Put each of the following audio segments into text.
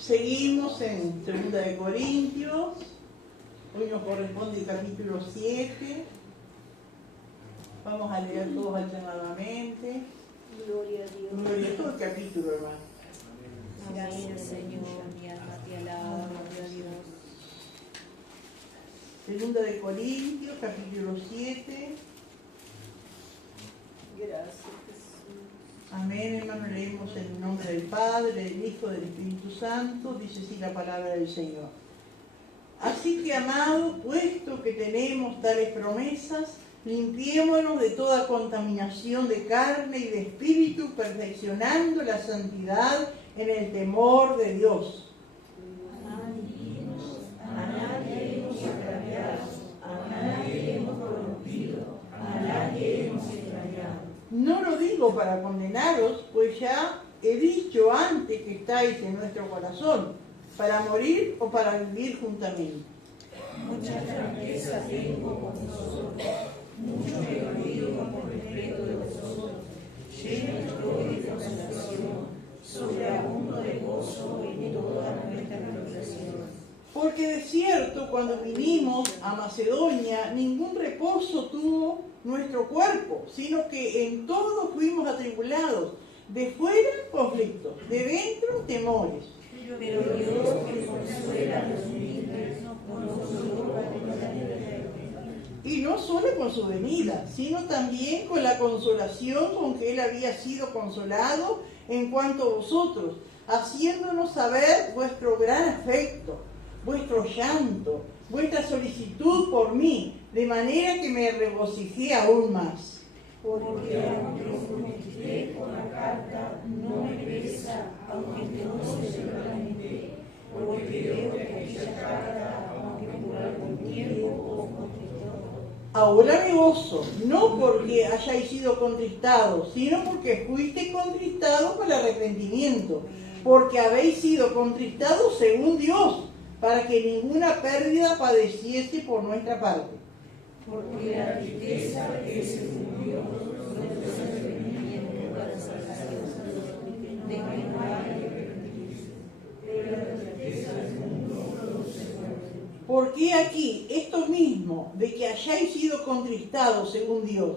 Seguimos en 2 de Corintios. Hoy nos corresponde el capítulo 7. Vamos a leer todos alternadamente. Gloria a Dios. Gloria a todo el capítulo, hermano. Amén, Señor. Mi alma te alaba, gloria a Dios. 2 de Corintios, capítulo 7. Gracias, Jesús. Amén, hermano. Leemos en el nombre del Padre, del Hijo, del Espíritu Santo. Dice así la palabra del Señor. Así que, amados, puesto que tenemos tales promesas, limpiémonos de toda contaminación de carne y de espíritu, perfeccionando la santidad en el temor de Dios. A nadie hemos extraviado, a nadie hemos corrompido, a nadie hemos extrañado. No lo digo para condenaros, pues ya he dicho antes que estáis en nuestro corazón, para morir o para vivir juntamente. Mucha franqueza tengo con vosotros, mucho he oído con respeto de vosotros, lleno estoy de consolación, sobreabundo de gozo y de toda nuestra tribulación. Porque de cierto, cuando vinimos a Macedonia, ningún reposo tuvo nuestro cuerpo, sino que en todo fuimos atribulados, de fuera conflictos, de dentro temores. Pero Dios que consuela a los humildes, con nosotros Y no solo con su venida, sino también con la consolación con que Él había sido consolado en cuanto a vosotros, haciéndonos saber vuestro gran afecto, vuestro llanto, vuestra solicitud por mí, de manera que me regocijé aún más. porque aunque os conquisté con la carta, no me pesa, aunque no seguramente, porque veo que aquella carta, aunque por algún tiempo os contristó. Ahora me gozo, no porque hayáis sido contristados, sino porque fuisteis contristados para arrepentimiento, porque habéis sido contristados según Dios, para que ninguna pérdida padeciese por nuestra parte. Porque la tristeza es según Dios, nuestro arrepentimiento para salvación, de que no hay arrepentimiento, pero la tristeza del mundo produce muerte. Porque aquí, esto mismo, de que hayáis sido contristados según Dios,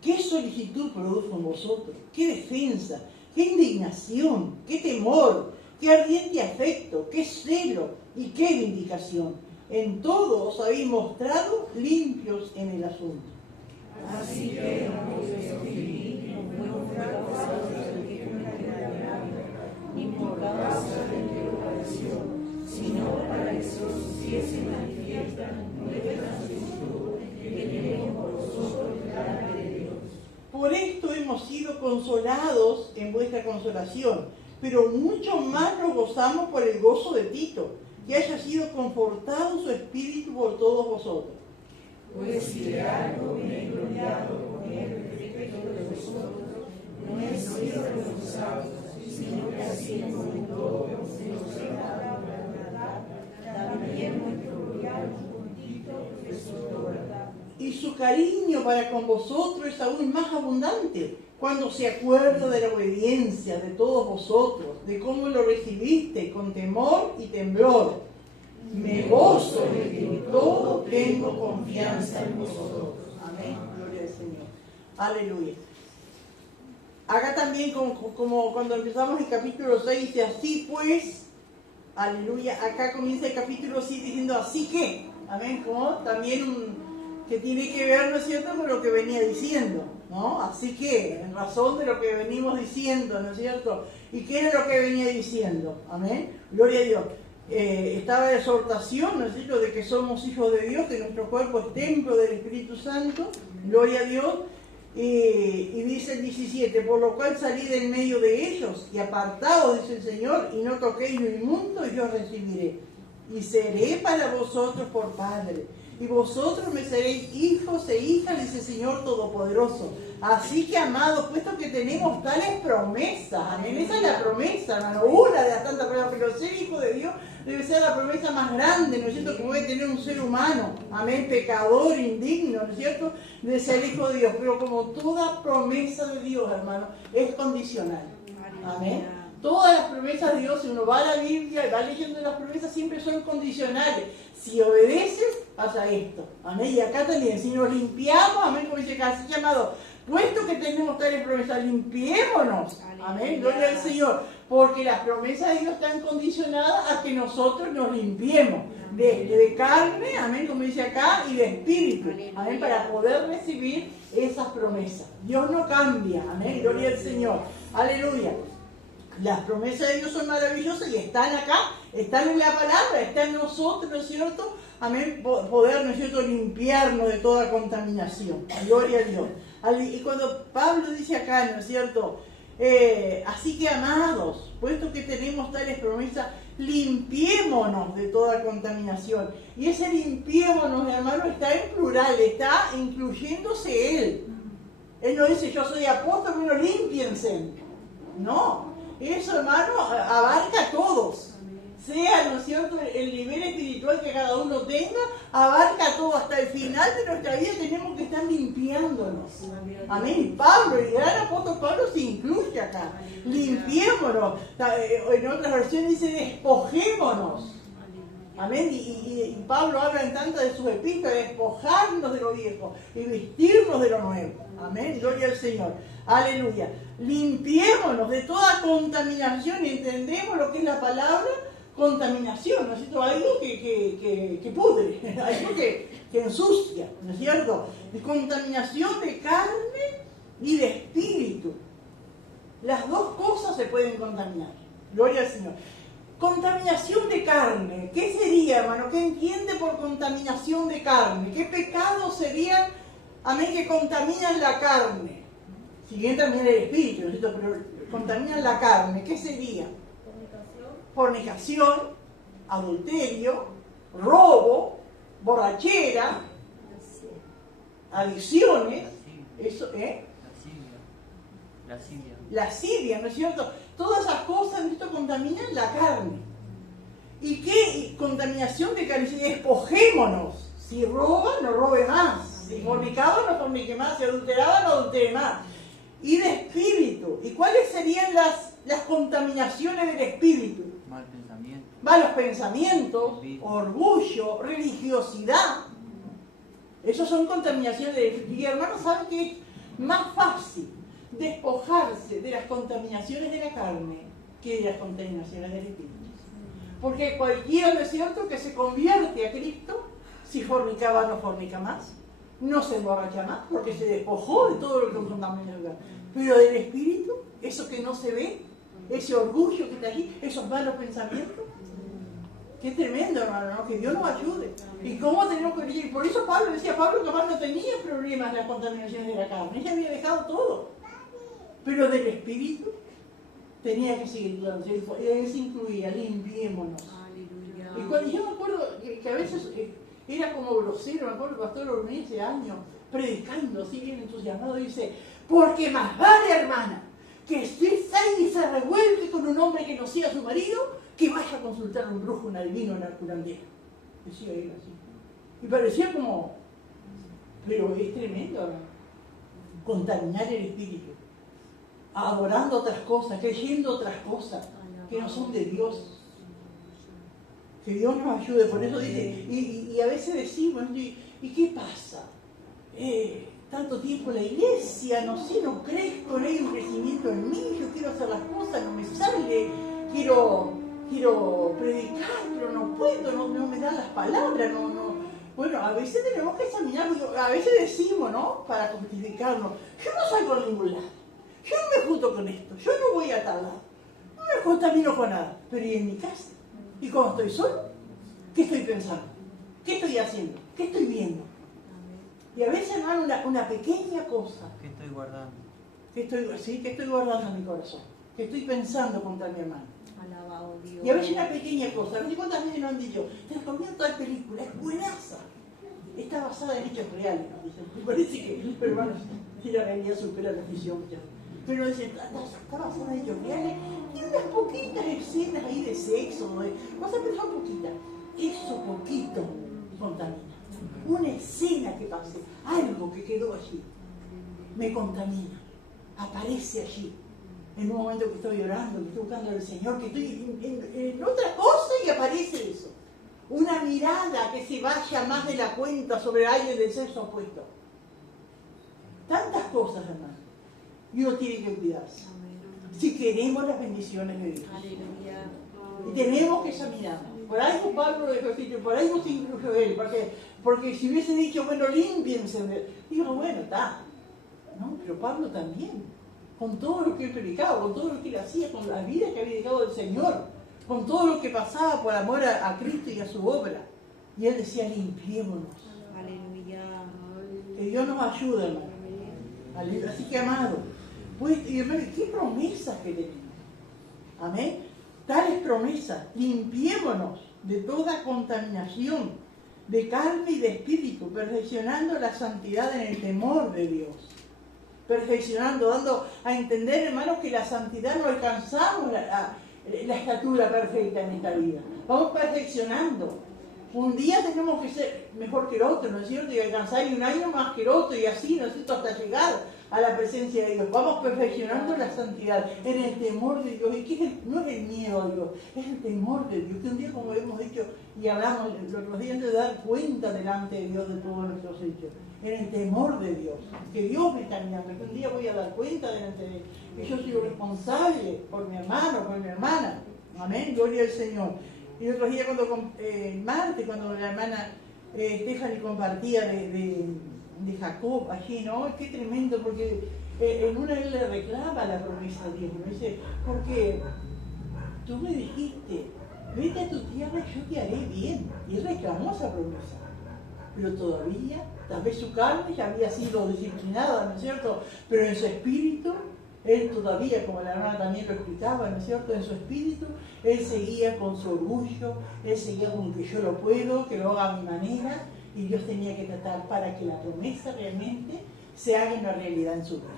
¿qué solicitud produjo en vosotros? ¿Qué defensa? ¿Qué indignación? ¿Qué temor? ¿Qué ardiente afecto? ¿Qué celo? ¿Y qué vindicación? En todo os habéis mostrado limpios en el asunto. Así que no os escribí, no fue causa de que ni por causa de interrogación, sino para que se os hiciese manifiesta nuestra solicitud que tenemos por vosotros delante de Dios. Por esto hemos sido consolados en vuestra consolación, pero mucho más nos gozamos por el gozo de Tito, que haya sido confortado su espíritu por todos vosotros. Pues si de algo me he gloriado con él respecto de vosotros, no he sido avergonzado, sino que haciendo en todo que os he dado la verdad, también nuestro gloriar con Tito, Jesús de verdad. Y su cariño para con vosotros es aún más abundante, cuando se acuerda de la obediencia de todos vosotros, de cómo lo recibiste con temor y temblor. Me gozo de que en todo tengo confianza en vosotros. Amén. Gloria al Señor. Aleluya. Acá también, como cuando empezamos el capítulo 6, dice así pues, aleluya. Acá comienza el capítulo 7 diciendo así que, amén, como también que tiene que ver, ¿no es cierto?, con lo que venía diciendo, ¿no? Así que, en razón de lo que venimos diciendo, ¿no es cierto? ¿Y qué era lo que venía diciendo? Amén. Gloria a Dios. Estaba la exhortación, ¿no es cierto?, de que somos hijos de Dios, que nuestro cuerpo es templo del Espíritu Santo, gloria a Dios, y dice el 17, por lo cual salid en medio de ellos, y apartaos, dice el Señor, y no toquéis lo inmundo, y yo os recibiré, y seré para vosotros por Padre, y vosotros me seréis hijos e hijas, dice el Señor Todopoderoso. Así que, amados, puesto que tenemos tales promesas, amén, esa es la promesa, hermano, una de las tantas pruebas, pero ser hijo de Dios debe ser la promesa más grande, ¿no es cierto?, que puede tener un ser humano, amén, pecador, indigno, ¿no es cierto?, de ser hijo de Dios. Pero como toda promesa de Dios, hermano, es condicional, amén. Todas las promesas de Dios, si uno va a la Biblia y va leyendo las promesas, siempre son condicionales. Si obedeces, pasa esto. Amén. Y acá también, si nos limpiamos, amén, como dice acá, así llamado, puesto que tenemos tales promesas, limpiémonos. Amén. Gloria al Señor. Porque las promesas de Dios están condicionadas a que nosotros nos limpiemos. De carne, amén, como dice acá, y de espíritu. Amén, para poder recibir esas promesas. Dios no cambia. Amén. Gloria al Señor. Aleluya. Las promesas de Dios son maravillosas y están acá, están en la palabra, están en nosotros, ¿no es cierto? Amén, poder, ¿no es cierto?, limpiarnos de toda contaminación. Gloria a Dios. Y cuando Pablo dice acá, ¿no es cierto?, así que amados, puesto que tenemos tales promesas, limpiémonos de toda contaminación. Y ese limpiémonos, hermano, está en plural, está incluyéndose Él. Él no dice, yo soy apóstol, pero límpiense. No. Eso, hermano, abarca a todos. Sea, ¿no es cierto?, el nivel espiritual que cada uno tenga, abarca a todo. Hasta el final de nuestra vida tenemos que estar limpiándonos. Amén. Pablo, el gran apóstol Pablo se incluye acá. Limpiémonos. En otras versiones dice despojémonos. Amén. Y Pablo habla en tantas de sus epístolas, despojarnos de lo viejo y vestirnos de lo nuevo. Amén. Gloria al Señor. Aleluya. Limpiémonos de toda contaminación. Entendemos lo que es la palabra contaminación, ¿no es cierto? Algo que pudre, algo que ensucia, ¿no es cierto? De contaminación de carne y de espíritu. Las dos cosas se pueden contaminar. Gloria al Señor. Contaminación de carne. ¿Qué sería, hermano? ¿Qué entiende por contaminación de carne? ¿Qué pecados serían, amén, que contaminan la carne? Si bien también el espíritu, ¿no es cierto?, pero contaminan la carne. ¿Qué sería? Fornicación, adulterio, robo, borrachera, adicciones, eso, lascivia, ¿no es cierto? Todas esas cosas, ¿no es cierto?, contaminan la carne. ¿Y qué contaminación de carne? Si despojémonos. Si roba, no robe más. Si fornicaba, no fornique más. Si adulteraba, no adultere más. Y de espíritu. ¿Y cuáles serían las contaminaciones del espíritu? Malos pensamientos, orgullo, religiosidad. Esos son contaminaciones del espíritu. Y hermanos, ¿saben qué es más fácil despojarse de las contaminaciones de la carne que de las contaminaciones del espíritu? Porque cualquiera, ¿no es cierto?, que se convierte a Cristo, si fornicaba, no fornica más, no se emborracha más, porque se despojó de todo lo que contamina el lugar. Pero del espíritu, eso que no se ve, ese orgullo que está allí, esos malos pensamientos, qué tremendo, hermano, ¿no? Que Dios nos ayude. ¿Y cómo tenemos que vivir? Por eso Pablo decía, Pablo capaz no tenía problemas de las contaminaciones de la carne, ella había dejado todo. Pero del espíritu tenía que seguir cuidando. Él se incluía, limpiémonos. Y cuando yo me acuerdo que a veces era como grosero, me acuerdo el pastor Ormí ese año, predicando así bien entusiasmado, dice, porque más vale, hermana, que esté y se revuelve con un hombre que no sea su marido, que vaya a consultar a un brujo, un adivino, una curandera. Decía él así. Y parecía como, pero es tremendo, ¿no?, contaminar el espíritu, adorando otras cosas, creyendo otras cosas que no son de Dios. Que Dios nos ayude. Por eso dice, y a veces decimos, ¿y qué pasa? Tanto tiempo en la iglesia, no sé, no crezco, no hay un crecimiento en mí, yo quiero hacer las cosas, no me sale, quiero predicar, pero no puedo, no me dan las palabras, no. Bueno, a veces tenemos que examinar, a veces decimos, ¿no?, para justificarnos, yo no salgo a ningún lado, yo no me junto con esto, yo no voy a tal lado, no me contamino con nada, pero ¿y en mi casa? ¿Y cuando estoy solo? ¿Qué estoy pensando? ¿Qué estoy haciendo? ¿Qué estoy viendo? Y a veces, hermano, una pequeña cosa. ¿Qué estoy guardando? ¿Qué estoy guardando en mi corazón? ¿Qué estoy pensando contra mi hermano? Alabado Dios. Y a veces una pequeña cosa. No sé cuántas veces nos han dicho, te recomiendo tal película, es buenaza. Está basada en hechos reales, nos dicen. Me parece que, pero hermanos, si la realidad supera la ficción. Pero dicen, está basada en hechos reales. Tiene unas poquitas escenas ahí de sexo, cosas, pero son poquitas. Eso poquito contamina. Una escena que pase, algo que quedó allí, me contamina, aparece allí. En un momento que estoy orando, que estoy buscando al Señor, que estoy en otra cosa y aparece eso. Una mirada que se vaya más de la cuenta sobre alguien del sexo opuesto. Tantas cosas, hermano. Y uno tiene que cuidarse. Si queremos las bendiciones de Dios. Aleluya. Y tenemos que examinarnos. Por algo Pablo lo dejó escrito, por algo se incluyó él. Porque si hubiese dicho, bueno, límpiense. Digo, bueno, está. ¿No? Pero Pablo también. Con todo lo que él predicaba, con todo lo que él hacía, con la vida que había dejado del Señor, con todo lo que pasaba por amor a Cristo y a su obra. Y él decía, limpiémonos. Aleluya. Que Dios nos ayude, hermano. Aleluya. Así que, amado, pues, y hermano, ¿qué promesas que tenemos? Amén. Tales promesas, limpiémonos de toda contaminación, de carne y de espíritu, perfeccionando la santidad en el temor de Dios. Perfeccionando, dando a entender, hermanos, que la santidad no alcanzamos la estatura perfecta en esta vida. Vamos perfeccionando. Un día tenemos que ser mejor que el otro, ¿no es cierto? Y alcanzar un año más que el otro, y así, ¿no es cierto?, hasta llegar a la presencia de Dios. Vamos perfeccionando la santidad en el temor de Dios. ¿Y qué es no es el miedo a Dios? Es el temor de Dios. Que un día, como hemos dicho y hablamos los días, de dar cuenta delante de Dios de todos nuestros hechos. En el temor de Dios. Que Dios me está mirando. Que un día voy a dar cuenta delante de Él. Que yo soy responsable por mi hermano, por mi hermana. Amén. Gloria al Señor. Y otros días, el martes, cuando la hermana Stephanie compartía de Jacob allí, ¿no? Qué tremendo, porque en una él le reclama la promesa a Dios, ¿no? Dice, porque tú me dijiste, vete a tu tierra y yo te haré bien. Y él reclamó esa promesa. Pero todavía, tal vez su carne ya había sido disciplinada, ¿no es cierto? Pero en su espíritu, él todavía, como la hermana también lo explicaba, ¿no es cierto? En su espíritu, él seguía con su orgullo, él seguía con que yo lo puedo, que lo haga a mi manera, y Dios tenía que tratar para que la promesa realmente se haga una realidad en su vida.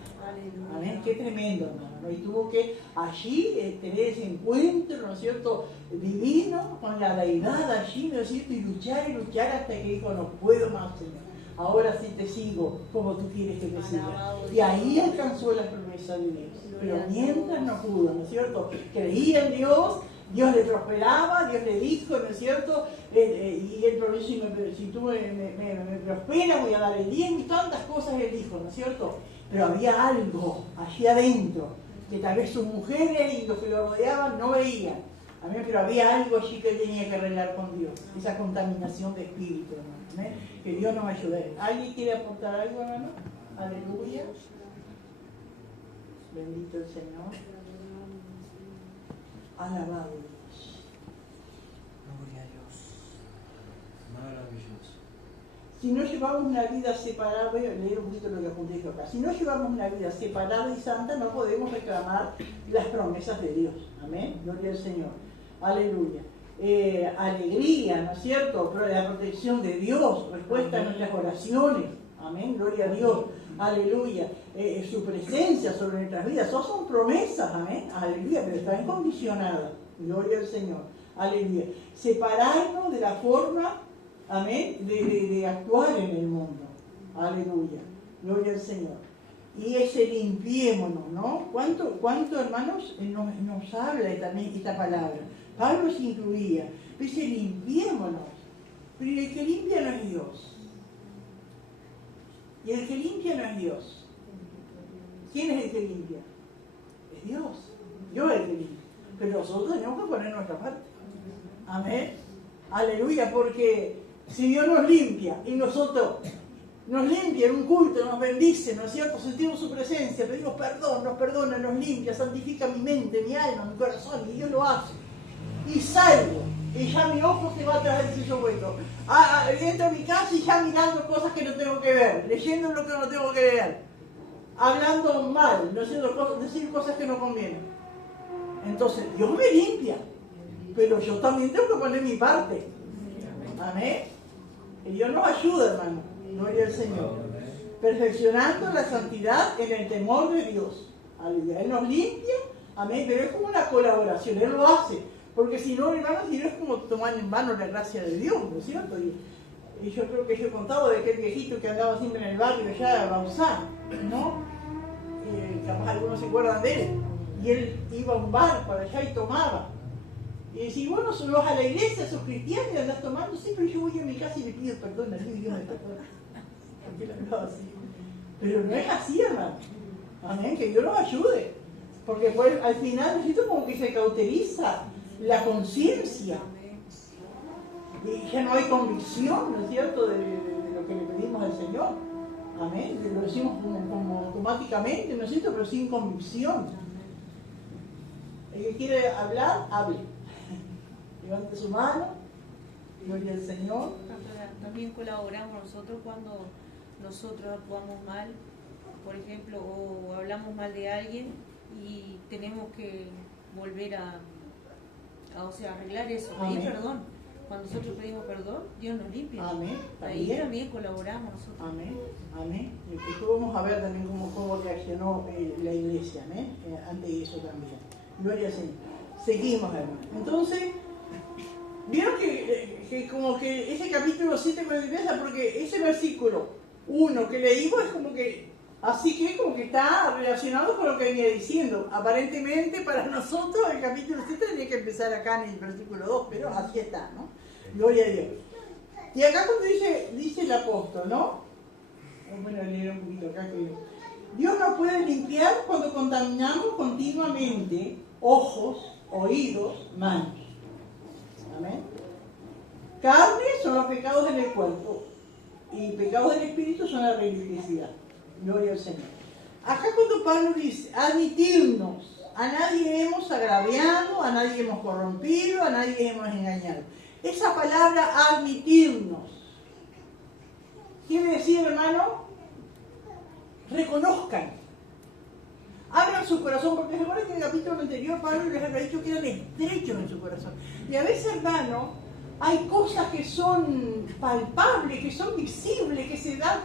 Amén. Qué tremendo, hermano, ¿no? Y tuvo que allí tener ese encuentro, ¿no es cierto?, divino, con la deidad allí, ¿no es cierto?, y luchar hasta que dijo, no puedo más, Señor. Ahora sí te sigo como tú quieres que te siga. Y ahí alcanzó la promesa de Dios. Pero mientras no pudo, ¿no es cierto? Creía en Dios, Dios le prosperaba, Dios le dijo, ¿no es cierto? Y él prometió, si tú me prosperas, voy a dar el bien, y tantas cosas él dijo, ¿no es cierto? Pero había algo allí adentro, que tal vez sus mujeres y los que lo rodeaban no veían. Amén, pero había algo allí que él tenía que arreglar con Dios, esa contaminación de espíritu, hermano. Amén. Que Dios nos ayude. ¿Alguien quiere aportar algo, hermano? Aleluya. Bendito el Señor. Alabado Dios. Gloria a Dios. Maravilloso. Si no llevamos una vida separada, voy a leer un poquito lo que apunté yo acá. Si no llevamos una vida separada y santa, no podemos reclamar las promesas de Dios. Amén. Gloria al Señor. Aleluya. Alegría, ¿no es cierto? La protección de Dios, respuesta a nuestras oraciones. Amén. Gloria a Dios. Aleluya. Su presencia sobre nuestras vidas. Esas son promesas. Amén. Aleluya. Pero están condicionadas. Gloria al Señor. Aleluya. Separarnos de la forma, amén, de actuar en el mundo. Aleluya. Gloria al Señor. Y ese limpiémonos, ¿no? ¿Cuánto hermanos, nos habla también esta palabra? Pablo se incluía. Dice, limpiémonos. Pero el que limpia no es Dios. Y el que limpia no es Dios. ¿Quién es el que limpia? Es Dios. Dios es el que limpia. Pero nosotros tenemos que poner nuestra parte. Amén. Aleluya, porque si Dios nos limpia y nosotros nos limpia en un culto, nos bendice, ¿no es cierto? Sentimos su presencia, pedimos perdón, nos perdona, nos limpia, santifica mi mente, mi alma, mi corazón, y Dios lo hace. Y salgo, y ya mi ojo se va atrás del sello hueco. Entro a mi casa y ya mirando cosas que no tengo que ver, leyendo lo que no tengo que leer, hablando mal, no haciendo decir cosas que no convienen. Entonces, Dios me limpia, pero yo también tengo que poner mi parte. Amén. Que Dios nos ayuda, hermano. Gloria al Señor. Perfeccionando la santidad en el temor de Dios. Aleluya. Él nos limpia, amén, pero es como una colaboración, Él lo hace. Porque si no, hermanos, si no es como tomar en mano la gracia de Dios, ¿no es cierto? Y yo creo que yo he contado de aquel viejito que andaba siempre en el barrio allá de Bausán, ¿no? Capaz algunos se acuerdan de él. y él iba a un bar para allá y tomaba. Y decía, bueno, solo vas a la iglesia, sos cristiano y andás tomando, sí, pero yo voy a mi casa y le pido perdón a Dios y Dios me perdona. Porque él andaba así. Pero no es así, hermano. Amén, que Dios los ayude. Porque pues, al final, necesito como que se cauteriza la conciencia. Y ya no hay convicción, ¿no es cierto?, de lo que le pedimos al Señor. Amén. Lo decimos como automáticamente, ¿no es cierto?, pero sin convicción. El que quiere hablar, hable. Levante su mano. Gloria al Señor. También colaboramos nosotros cuando nosotros actuamos mal, por ejemplo, o hablamos mal de alguien y tenemos que volver a arreglar eso, pedir perdón. Cuando nosotros pedimos perdón, Dios nos limpia. Amén. Ahí también colaboramos nosotros. Amén. Amén. Y después vamos a ver también cómo reaccionó la iglesia, amén, ante eso también. Gloria al Señor. Seguimos, hermano. Entonces, vieron que como que ese capítulo 7 me interesa porque ese versículo 1 que leímos es como que, así que como que está relacionado con lo que venía diciendo. Aparentemente para nosotros el capítulo 7 tenía que empezar acá en el versículo 2, pero así está, ¿no? Gloria a Dios. Y acá cuando dice el apóstol, ¿no? Bueno, leer un poquito acá que Dios nos puede limpiar cuando contaminamos continuamente ojos, oídos, manos. Amén. Carne son los pecados en el cuerpo y pecados del espíritu son la religiosidad. Gloria al Señor. Acá cuando Pablo dice admitirnos, a nadie hemos agraviado, a nadie hemos corrompido, a nadie hemos engañado. Esa palabra admitirnos quiere decir, hermano, reconozcan, abran su corazón, porque recuerden que en el capítulo anterior Pablo les había dicho que eran estrechos en su corazón. Y a veces, hermano, hay cosas que son palpables, que son visibles, que se dan,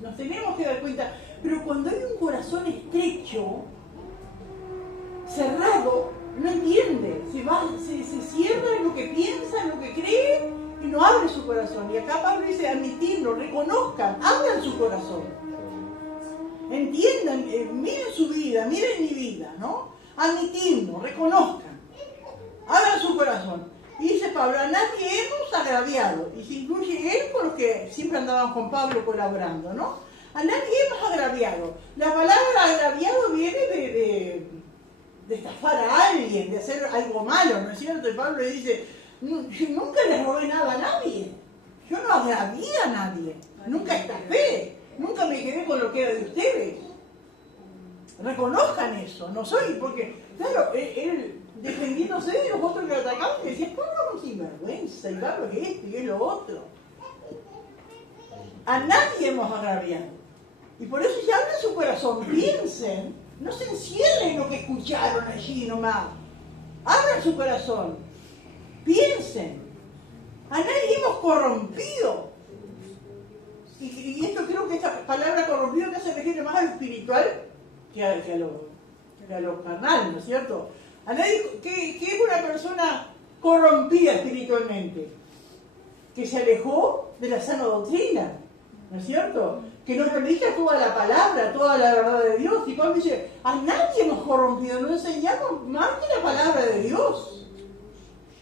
nos tenemos que dar cuenta, pero cuando hay un corazón estrecho, cerrado, no entiende, se cierra en lo que piensa, en lo que cree, y no abre su corazón. Y acá Pablo dice, admitirlo, reconozcan, abran su corazón. Entiendan, miren su vida, miren mi vida, ¿no? Admitirlo, reconozcan, abran su corazón. Y dice Pablo, a nadie hemos agraviado, y se incluye él con los que siempre andaban con Pablo colaborando, ¿no? A nadie hemos agraviado. La palabra agraviado viene de estafar a alguien, de hacer algo malo, ¿no es cierto? Y Pablo le dice, yo nunca le robé nada a nadie, yo no agravié a nadie, nunca estafé, nunca me quedé con lo que era de ustedes. Reconozcan eso, no soy, porque, claro, él defendiéndose de los otros que lo atacaban, decía, Pablo es un sinvergüenza, y Pablo es esto y es lo otro. A nadie hemos agraviado. Y por eso ya abren su corazón, piensen, no se encierren en lo que escucharon allí nomás. Abran su corazón, piensen. A nadie hemos corrompido. Y esto creo que esta palabra corrompido que se refiere más a lo espiritual que a lo carnal, ¿no es cierto? A nadie, ¿qué es una persona corrompida espiritualmente? Que se alejó de la sana doctrina, ¿no es cierto? Que no predica toda la palabra, toda la verdad de Dios. Y Pablo dice, a nadie hemos corrompido, no enseñamos más que la palabra de Dios.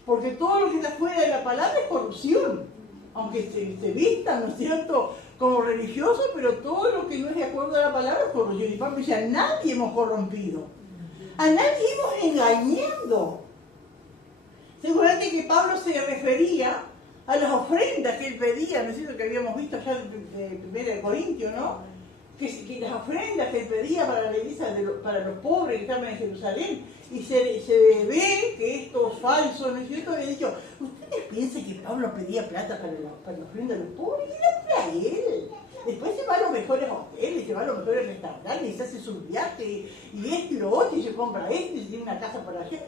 Porque todo lo que está fuera de la palabra es corrupción. Aunque se vistan, ¿no es cierto?, como religiosos, pero todo lo que no es de acuerdo a la palabra es corrupción. Y Pablo dice, a nadie hemos corrompido. A nadie hemos engañado. Seguramente que Pablo se refería a las ofrendas que él pedía, ¿no es cierto?, que habíamos visto ya en 1 Corintios, ¿no? Que las ofrendas que él pedía para la iglesia, para los pobres que estaban en Jerusalén, y se ve que esto es falso, ¿no es cierto? Había dicho, ¿ustedes piensan que Pablo pedía plata para la ofrenda de los pobres? Y era para él. Después se va a los mejores hoteles, se va a los mejores restaurantes, y se hace su viaje, y esto y lo otro, y se compra esto, y se tiene una casa para allá.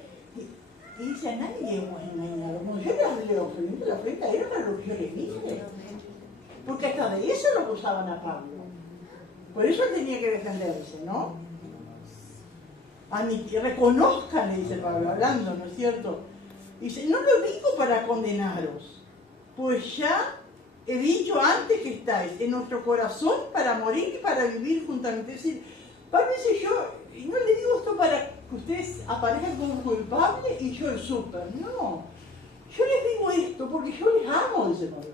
Y dice, a nadie hemos engañado. Cuando yo le ofrenda, la ofrenda era para lo que yo le dije. Porque hasta de eso lo acusaban a Pablo. Por eso él tenía que defenderse, ¿no? Reconozcan, le dice Pablo, hablando, ¿no es cierto? Dice, no lo digo para condenaros, pues ya he dicho antes que estáis en nuestro corazón para morir y para vivir juntamente. Es decir, Pablo dice, yo no le digo esto que ustedes aparezcan como culpables y yo el súper. No. Yo les digo esto porque yo les amo, dice Pablo.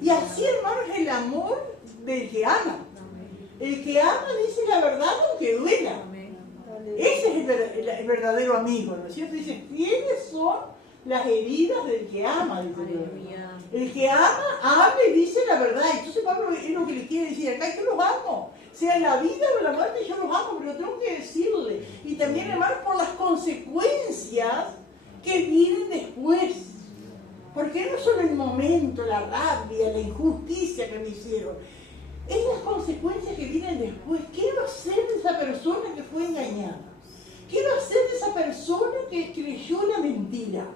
Y así, hermanos, es el amor del que ama. El que ama dice la verdad aunque duela. Ese es el verdadero amigo, ¿no es cierto? Dice, ¿quiénes son las heridas del que ama? Dice Pablo. El que ama, habla y dice la verdad. Entonces Pablo es lo que le quiere decir acá, yo los amo. Sea la vida o la muerte, yo los amo, pero tengo que decirle. Y también, hermanos, por las consecuencias que vienen después. Porque no solo el momento, la rabia, la injusticia que me hicieron. Es las consecuencias que vienen después. ¿Qué va a hacer de esa persona que fue engañada? ¿Qué va a hacer de esa persona que creyó la mentira?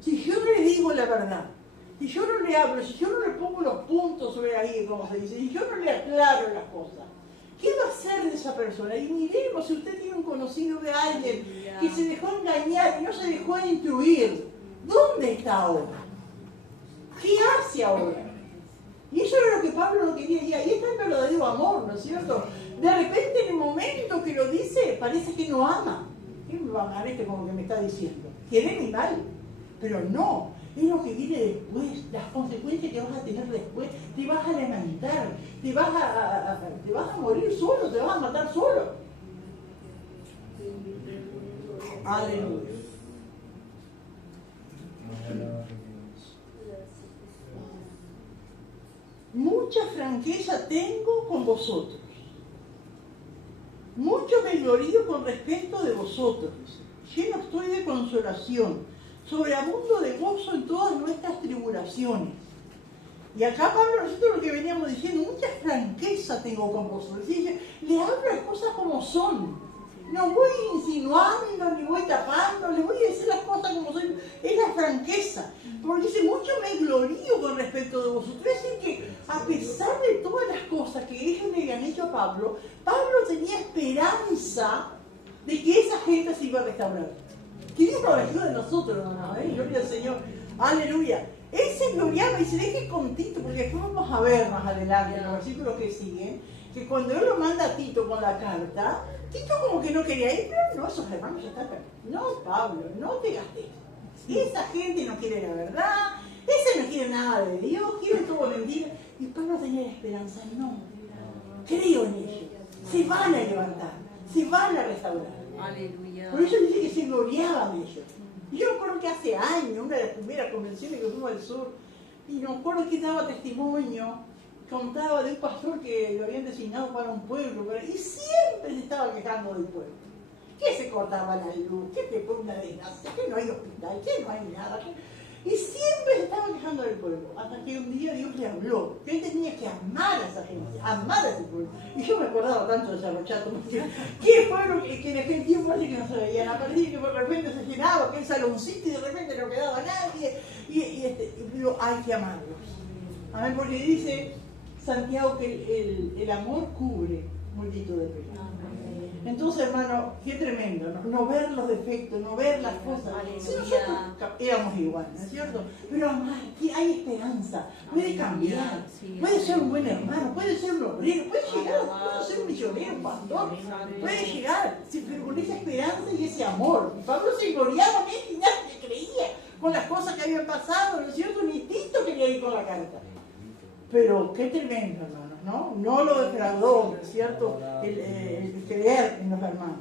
Si yo no le digo la verdad, si yo no le hablo, si yo no le pongo los puntos sobre la I, como se dice, si yo no le aclaro las cosas, ¿qué va a hacer de esa persona? Y miremos, si usted tiene un conocido de alguien que se dejó engañar y no se dejó instruir, ¿dónde está ahora? ¿Qué hace ahora? Y eso era lo que Pablo no quería. Y ahí está el verdadero amor, ¿no es cierto? De repente, en el momento que lo dice, parece que no ama. ¿Quién me va a amar como que me está diciendo? Quiere mi mal. Pero no. Es lo que viene después, las consecuencias que vas a tener después. Te vas a lamentar, te vas a morir solo, te vas a matar solo. Aleluya. Mucha franqueza tengo con vosotros. Mucho me glorío con respecto de vosotros. Lleno estoy de consolación, sobreabundo de gozo en todas nuestras tribulaciones. Y acá Pablo, nosotros lo que veníamos diciendo, mucha franqueza tengo con vosotros. Dice, le hablo las cosas como son. No voy insinuando, ni voy tapando, le voy a decir las cosas como son. Es la franqueza. Porque dice, mucho me glorío con respecto de vosotros. Es decir, que a pesar de todas las cosas que ellos le habían hecho a Pablo, Pablo tenía esperanza de que esa gente se iba a restaurar. Que Dios nos ayude a nosotros, hermanos, gloria al Señor. Aleluya. Él se gloriaba y se deje con Tito, porque después vamos a ver más adelante en los versículos que siguen, que cuando él lo manda a Tito con la carta, Tito como que no quería ir, pero no, esos hermanos ya están perdidos. No, Pablo, no te gastes. Esa gente no quiere la verdad, ese no quiere nada de Dios, quiere todo mentira. Y Pablo tenía la esperanza, no, creo en ellos, se van a levantar, se van a restaurar. Aleluya. Por eso dice que se gloriaban ellos. Y yo me acuerdo que hace años, una de las primeras convenciones que fuimos al sur, y me acuerdo que daba testimonio, contaba de un pastor que lo habían designado para un pueblo, y siempre se estaba quejando del pueblo. Que se cortaba la luz, que te pone una desgracia, que no hay hospital, que no hay nada. Y siempre se estaba quejando del pueblo, hasta que un día Dios le habló, que él tenía que amar a esa gente, amar a ese pueblo. Y yo me acordaba tanto de ese Rochato, ¿qué fue lo que en aquel tiempo parece que no se veían? Aparecía que de repente se llenaba aquel saloncito y de repente no quedaba nadie. Y digo, hay que amarlos. Amén, porque dice Santiago que el amor cubre multitud de pecados. Entonces, hermano, qué tremendo, no ver los defectos, no ver las cosas. Si nosotros éramos iguales, ¿no es cierto? Pero amar, hay esperanza, puede cambiar, puede ser un buen hermano, puede ser un obrero, puede llegar, puede ser un misionero, un pastor, puede llegar, pero con esa esperanza y ese amor. Pablo se gloriaba en él y nadie creía con las cosas que habían pasado, ¿no es cierto? Ni Tito quería ir con la carta. Pero qué tremendo, hermano. No lo defraudó, ¿no es cierto? El creer en los hermanos.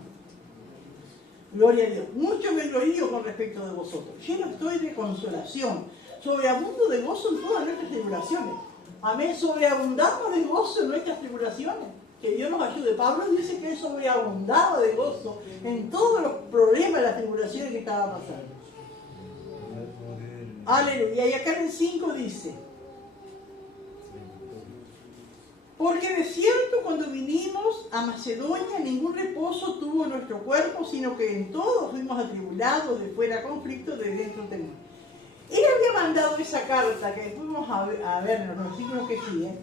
Gloria a Dios. Mucho me glorío con respecto de vosotros. Lleno estoy de consolación. Sobreabundo de gozo en todas nuestras tribulaciones. Amén. Sobreabundamos de gozo en nuestras tribulaciones. Que Dios nos ayude. Pablo dice que él sobreabundaba de gozo en todos los problemas, las tribulaciones que estaba pasando. Aleluya. Y acá en el 5 dice: porque de cierto cuando vinimos a Macedonia ningún reposo tuvo nuestro cuerpo, sino que en todos fuimos atribulados, de fuera conflicto, de dentro temor. Él había mandado esa carta, que después vamos a ver en los versículos que siguen,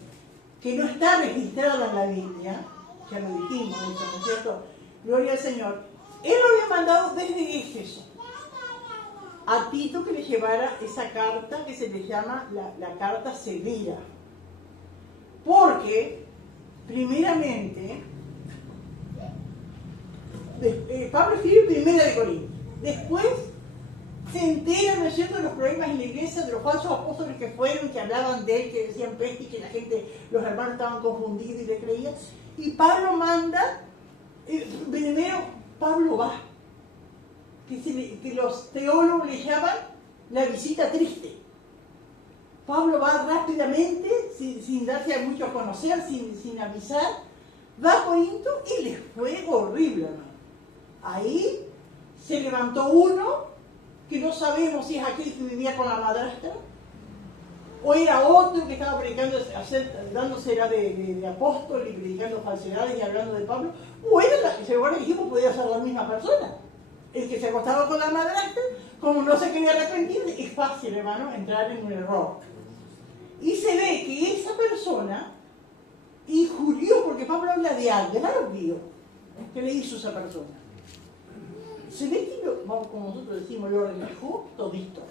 que no está registrada en la Biblia, ya lo dijimos, ¿no es cierto? Gloria al Señor. Él lo había mandado desde Éfeso a Tito que le llevara esa carta que se le llama la carta severa. Porque, primeramente, Pablo escribe Primera de Corintios. Después se entera, ¿no es cierto?, de los problemas en la iglesia, de los falsos apóstoles que fueron, que hablaban de él, que decían peste y que la gente, los hermanos estaban confundidos y le creían. Y Pablo manda, primero Pablo va, que los teólogos le llaman la visita triste. Pablo va rápidamente, sin darse mucho a conocer, sin avisar, va a Corinto y les fue horrible, hermano. Ahí se levantó uno, que no sabemos si es aquel que vivía con la madrastra, o era otro que estaba predicando, dándose de apóstol y predicando falsedades y hablando de Pablo, o era según dijimos, podía ser la misma persona. El que se acostaba con la madrastra, como no se quería arrepentir, es fácil, hermano, entrar en un error. Y se ve que esa persona injurió, porque Pablo habla de algo que le hizo esa persona. Se ve que, como nosotros decimos, lo relajó todito.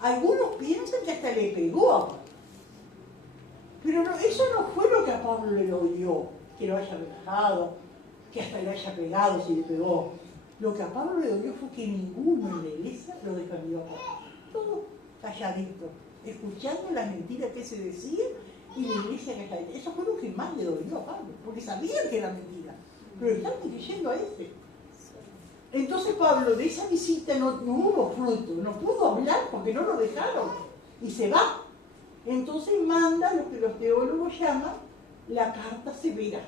Algunos piensan que hasta le pegó a Pablo. Pero no, eso no fue lo que a Pablo le dolió, que lo haya relajado, que hasta le haya pegado si le pegó. Lo que a Pablo le dolió fue que ninguno en la iglesia lo defendió a Pablo. Todo calladito, escuchando las mentiras que se decían y la iglesia calladita. Eso fue lo que más le dolió a Pablo, porque sabían que era mentira, pero estaban creyendo a este. Entonces Pablo, de esa visita no hubo fruto, no pudo hablar porque no lo dejaron y se va. Entonces manda lo que los teólogos llaman la carta severa,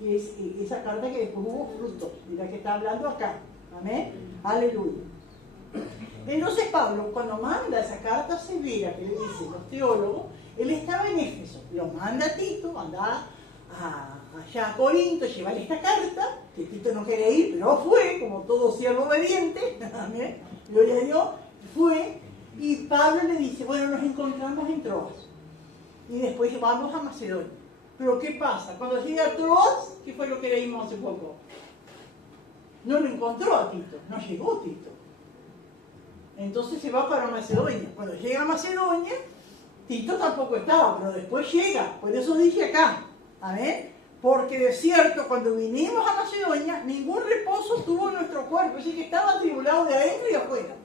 que es esa carta que después hubo fruto, de la que está hablando acá. Amén. Aleluya. Entonces Pablo, cuando manda esa carta severa que le dicen los teólogos, él estaba en Éfeso, lo manda a Tito, anda allá a Corinto, llevarle esta carta, que Tito no quería ir, pero fue, como todo siervo obediente, amén, gloria a Dios, fue, y Pablo le dice, bueno, nos encontramos en Troas, y después vamos a Macedonia. Pero ¿qué pasa? Cuando llega a Troas, ¿qué fue lo que leímos hace poco? No lo encontró a Tito, no llegó Tito. Entonces se va para Macedonia. Cuando llega a Macedonia, Tito tampoco estaba, pero después llega, por eso dice acá, amén. Porque de cierto, cuando vinimos a Macedonia, ningún reposo tuvo nuestro cuerpo, así que estaba atribulado de adentro y afuera.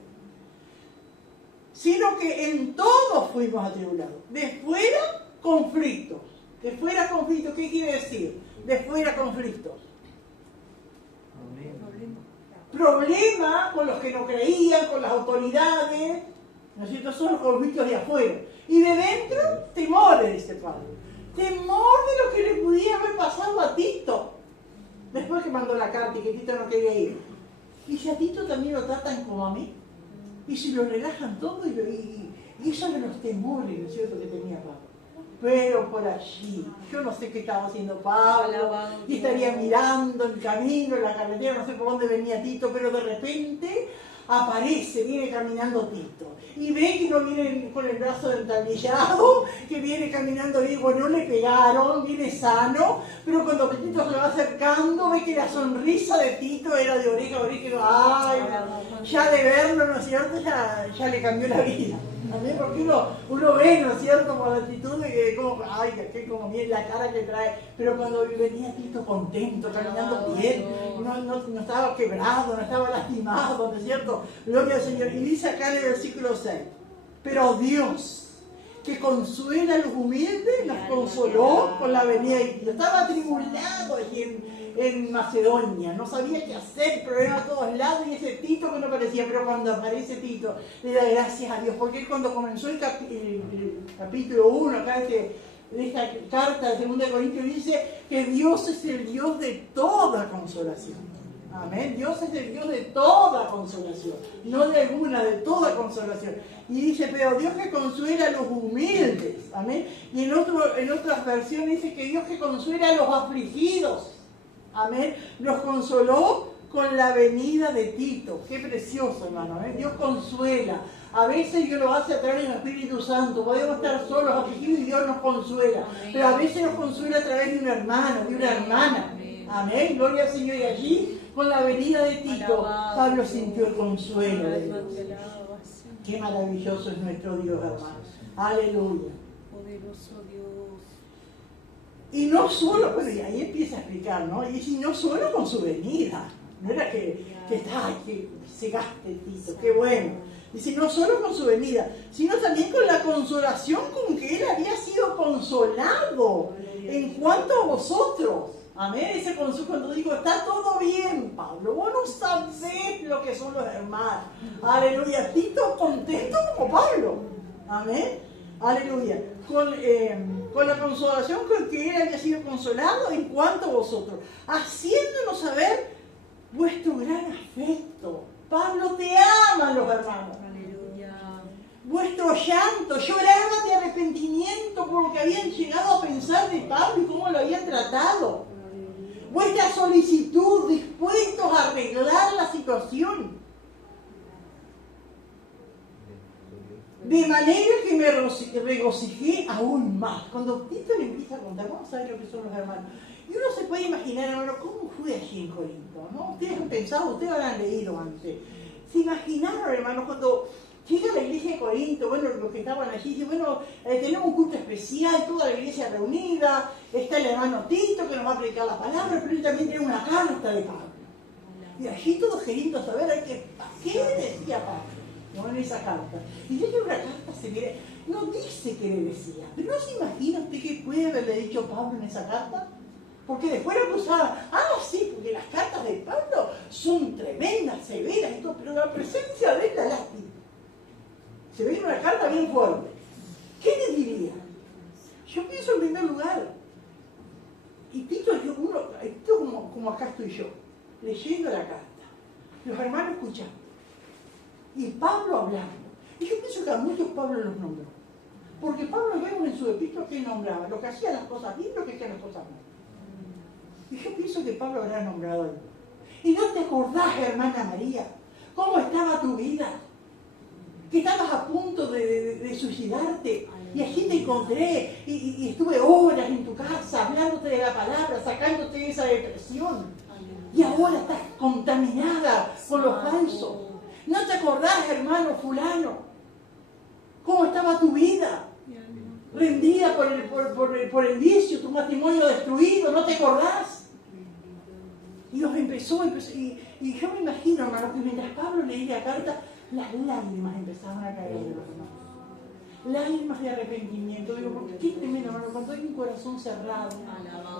Sino que en todos fuimos atribulados. De fuera, conflictos. De fuera, conflictos. ¿Qué quiere decir? De fuera, conflictos. Problema con los que no creían, con las autoridades. ¿No es cierto? Son los conflictos de afuera. Y de dentro, temores, dice Pablo. Temor de lo que le pudiera haber pasado a Tito. Después que mandó la carta y que Tito no quería ir. Y si a Tito también lo tratan como a mí. Y si lo relajan todo y esos eran los temores, ¿no es cierto?, que tenía Pablo. Pero por allí, yo no sé qué estaba haciendo Pablo, y estaría mirando el camino, en la carretera, no sé por dónde venía Tito, pero de repente aparece, viene caminando Tito, y ve que no viene con el brazo entablillado, que viene caminando, digo, no le pegaron, viene sano, pero cuando Tito se va acercando, ve que la sonrisa de Tito era de oreja a oreja, ay, ya de verlo, ¿no es cierto?, ya le cambió la vida. También porque uno ve, ¿no es cierto?, por la actitud de que como, ay, que como bien la cara que trae, pero cuando venía Tito contento, caminando bien, no estaba quebrado, no estaba lastimado, ¿no es cierto? Gloria al Señor. Y dice acá en el versículo 6, pero Dios, que consuela a los humildes, los consoló con la venida de Tito. Estaba atribulado allí en Macedonia, no sabía qué hacer, problema a todos lados, y ese Tito que no aparecía, pero cuando aparece Tito, le da gracias a Dios, porque él cuando comenzó el capítulo 1, acá de esta carta de 2 Corintios, dice que Dios es el Dios de toda consolación. Amén. Dios es el Dios de toda consolación, no de alguna, de toda consolación. Y dice, pero Dios que consuela a los humildes. Amén. Y en otras versiones dice que Dios que consuela a los afligidos. Amén. Los consoló con la venida de Tito. Qué precioso, hermano. Dios consuela. A veces Dios lo hace a través del Espíritu Santo. Podemos estar solos, afligidos, y Dios nos consuela. Amén. Pero a veces nos consuela a través de un hermano, de una hermana. Amén. Gloria al Señor. Y allí, con la venida de Tito, Pablo sintió el consuelo de Dios. Qué maravilloso es nuestro Dios, hermanos. Aleluya. Poderoso Dios. Y no solo, bueno, y ahí empieza a explicar, ¿no? Y no solo con su venida, no era que se gaste Tito, qué bueno. Dice, no solo con su venida, sino también con la consolación con que él había sido consolado en cuanto a vosotros. Amén. Ese consuelo cuando digo, está todo bien, Pablo, vos no sabés lo que son los hermanos. Aleluya. Tito contento como Pablo. Amén. Aleluya. Con la consolación con que él había sido consolado en cuanto a vosotros, haciéndonos saber vuestro gran afecto. Pablo, te aman los hermanos. Aleluya. Vuestro llanto, lloraban de arrepentimiento por lo que habían llegado a pensar de Pablo y cómo lo habían tratado. Vuestra solicitud, dispuestos a arreglar la situación. De manera que me regocijé aún más. Cuando Tito le empieza a contar, vamos a ver lo que son los hermanos. Y uno se puede imaginar, hermano, cómo fue allí en Corinto, ¿no? Ustedes han pensado, ustedes habrán leído antes. Se imaginaron, hermano, cuando llega la iglesia de Corinto, bueno, los que estaban allí, dicen, bueno, tenemos un culto especial, toda la iglesia reunida, está el hermano Tito que nos va a predicar la palabra, pero él también tiene una carta de Pablo. Y allí todos queriendo saber qué decía Pablo, ¿no? En esa carta. Y yo que una carta no dice qué le decía, pero ¿no se imagina usted qué puede haberle dicho Pablo en esa carta? Porque después lo acusaban, sí, porque las cartas de Pablo son tremendas, severas y todo, pero la presencia de él la lástima. Se ve una carta bien fuerte. ¿Qué le diría? Yo pienso en primer lugar, y Tito como acá estoy yo, leyendo la carta, los hermanos escuchando, y Pablo hablando. Y yo pienso que a muchos Pablo los nombró. Porque Pablo vemos en su epístola que nombraba, lo que hacía las cosas bien, lo que hacía las cosas mal. Y yo pienso que Pablo habrá nombrado algo. Y no te acordás, hermana María, cómo estaba tu vida. Que estabas a punto de suicidarte. Y allí te encontré y estuve horas en tu casa hablándote de la palabra, sacándote de esa depresión. Y ahora estás contaminada con lo falso. ¿No te acordás, hermano fulano, cómo estaba tu vida? Rendida por el vicio, tu matrimonio destruido, ¿no te acordás? Y los empezó y yo me imagino, hermano, que mientras Pablo leía la carta, las lágrimas empezaban a caer de los hermanos. Lágrimas de arrepentimiento. Digo, porque qué tremendo, hermano, cuando hay un corazón cerrado,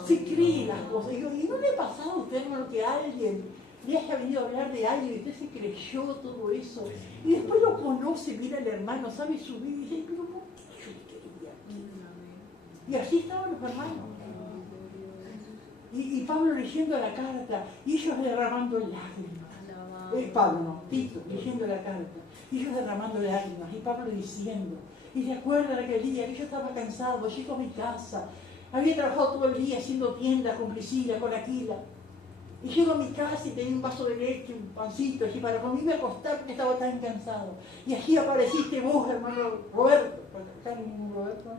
se creen las cosas. Digo, ¿y no le ha pasado a usted, hermano, que alguien le haya venido a hablar de alguien y usted se creyó todo eso? Y después lo conoce, mira el hermano, sabe su vida y dice, pero ¿por qué yo le quería? Y así estaban los hermanos. Y Pablo leyendo la carta, y ellos derramando lágrimas. Pablo no, Tito, leyendo la carta, y ellos derramando lágrimas, y Pablo diciendo, y se acuerdan aquel día que yo estaba cansado, llego a mi casa, había trabajado todo el día haciendo tiendas con Priscila, con Aquila, y llego a mi casa y tenía un vaso de leche, un pancito, y para conmigo acostar porque estaba tan cansado. Y allí apareciste vos, hermano Roberto. ¿Está ningún Roberto?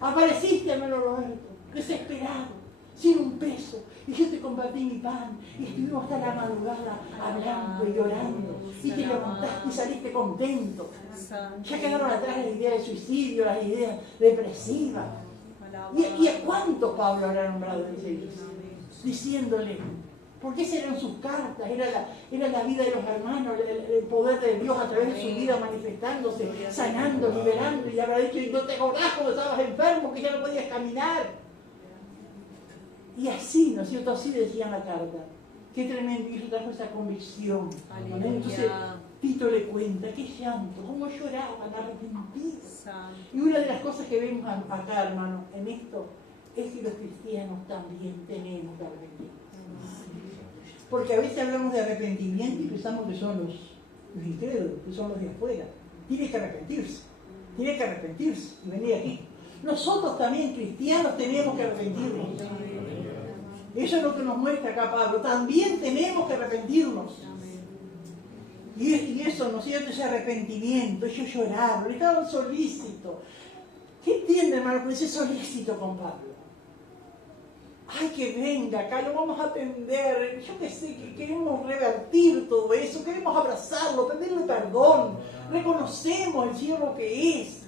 Apareciste, hermano Roberto, desesperado, sin un peso. Y yo te compartí mi pan, y estuvimos hasta la madrugada hablando y llorando. Y te levantaste y saliste contento. Ya quedaron atrás las ideas de suicidio, las ideas depresivas. ¿Y a cuánto Pablo habrá nombrado en esa iglesia? Diciéndole, porque esas eran sus cartas, era la vida de los hermanos, el poder de Dios a través de su vida manifestándose, sanando, liberando, y le habrá dicho, y no te acordás cuando estabas enfermo, que ya no podías caminar. Y así, ¿no es cierto? Así decía en la carta. Qué tremendo, y eso trajo esa convicción. Entonces, Tito le cuenta, qué llanto, cómo lloraban, arrepentidos. Y una de las cosas que vemos acá, hermano, en esto, es que los cristianos también tenemos que arrepentirnos. Porque a veces hablamos de arrepentimiento y pensamos que son los incrédulos, que son los de afuera. Tiene que arrepentirse y venir aquí. Nosotros también, cristianos, tenemos que arrepentirnos. Eso es lo que nos muestra acá Pablo. También tenemos que arrepentirnos. Y eso, ¿no es cierto? Ese arrepentimiento, ellos lloraron, estaban solícitos. ¿Qué entiende, hermano, con ese solícito con Pablo? Ay, que venga, acá lo vamos a atender. Yo que sé, que queremos revertir todo eso, queremos abrazarlo, pedirle perdón. Reconocemos el Señor lo que es.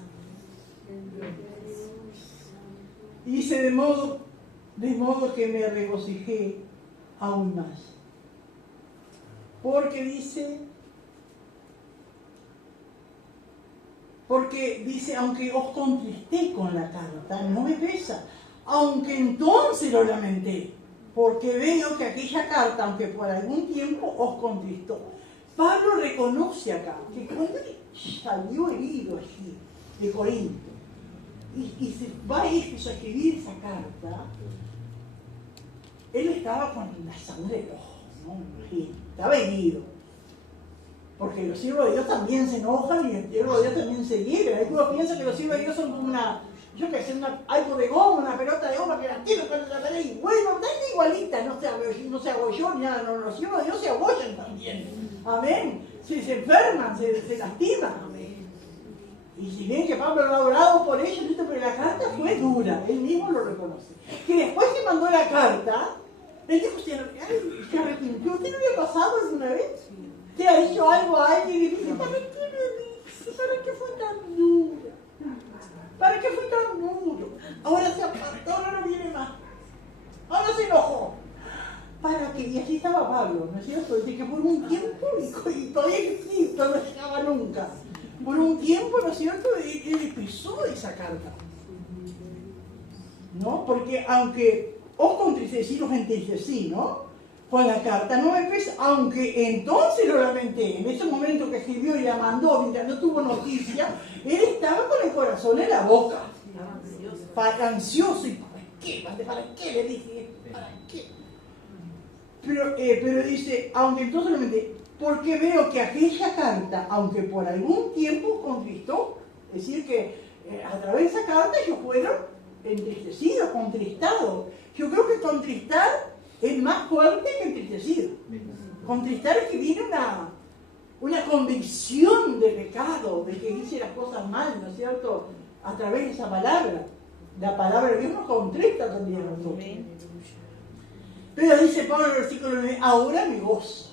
Y dice, de modo que me regocijé aún más. Porque dice, aunque os contristé con la carta, no me pesa, aunque entonces lo lamenté, porque veo que aquella carta, aunque por algún tiempo os contristó. Pablo reconoce acá que cuando él salió herido allí de Corinto y se va a escribir esa carta, él estaba con la sangre roja, ¿no? Estaba herido. Porque los siervos de Dios también se enojan y el siervo de Dios también se hieren. Algunos piensan que los siervos de Dios son como algo de goma, una pelota de goma que la tiro contra la pared y bueno, está igualita, no se abolló ni nada, no, los siervos de Dios se abollan también. Amén. Se enferman, se lastiman. Amén. Y si bien que Pablo lo ha orado por ellos, pero la carta fue dura, él mismo lo reconoce. Que después que mandó la carta, él dijo, se arrepintió. ¿Usted no le ha pasado alguna vez? ¿Te ha dicho algo a alguien y dice, ¿para qué le dice? ¿Para qué fue tan duro? ¿Para qué fue tan duro? Ahora se apartó, ahora no viene más. Ahora se enojó. ¿Para qué? Y así estaba Pablo, ¿no es cierto? Dice que por un tiempo, y todavía Cristo no llegaba nunca. Por un tiempo, ¿no es cierto? Él empezó esa carta. ¿No? Porque aunque os contristecí, los entristecí, ¿no? Con la carta no me pesa, aunque entonces lo lamenté. En ese momento que escribió y la mandó, mientras no tuvo noticia, él estaba con el corazón en la boca. Ansioso. ¿Y para qué? Le dije, ¿para qué? Pero dice, aunque entonces lo lamenté, porque veo que aquella carta, aunque por algún tiempo contristó, es decir, que a través de esa carta ellos fueron entristecidos, contristados. Yo creo que contristar es más fuerte que entristecido. Contristar es que viene una convicción de pecado, de que hice las cosas mal, ¿no es cierto? A través de esa palabra. La palabra de Dios nos contrista también a nosotros. Pero dice Pablo en el versículo 9, ahora me gozo.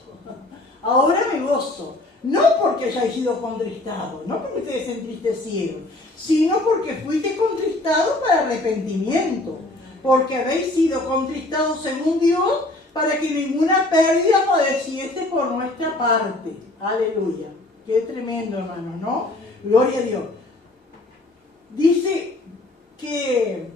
Ahora me gozo. No porque hayáis sido contristados, no porque ustedes se entristecieron, sino porque fuiste contristados para arrepentimiento. Porque habéis sido contristados según Dios, para que ninguna pérdida padeciese por nuestra parte. Aleluya. Qué tremendo, hermanos, ¿no? Gloria a Dios. Dice que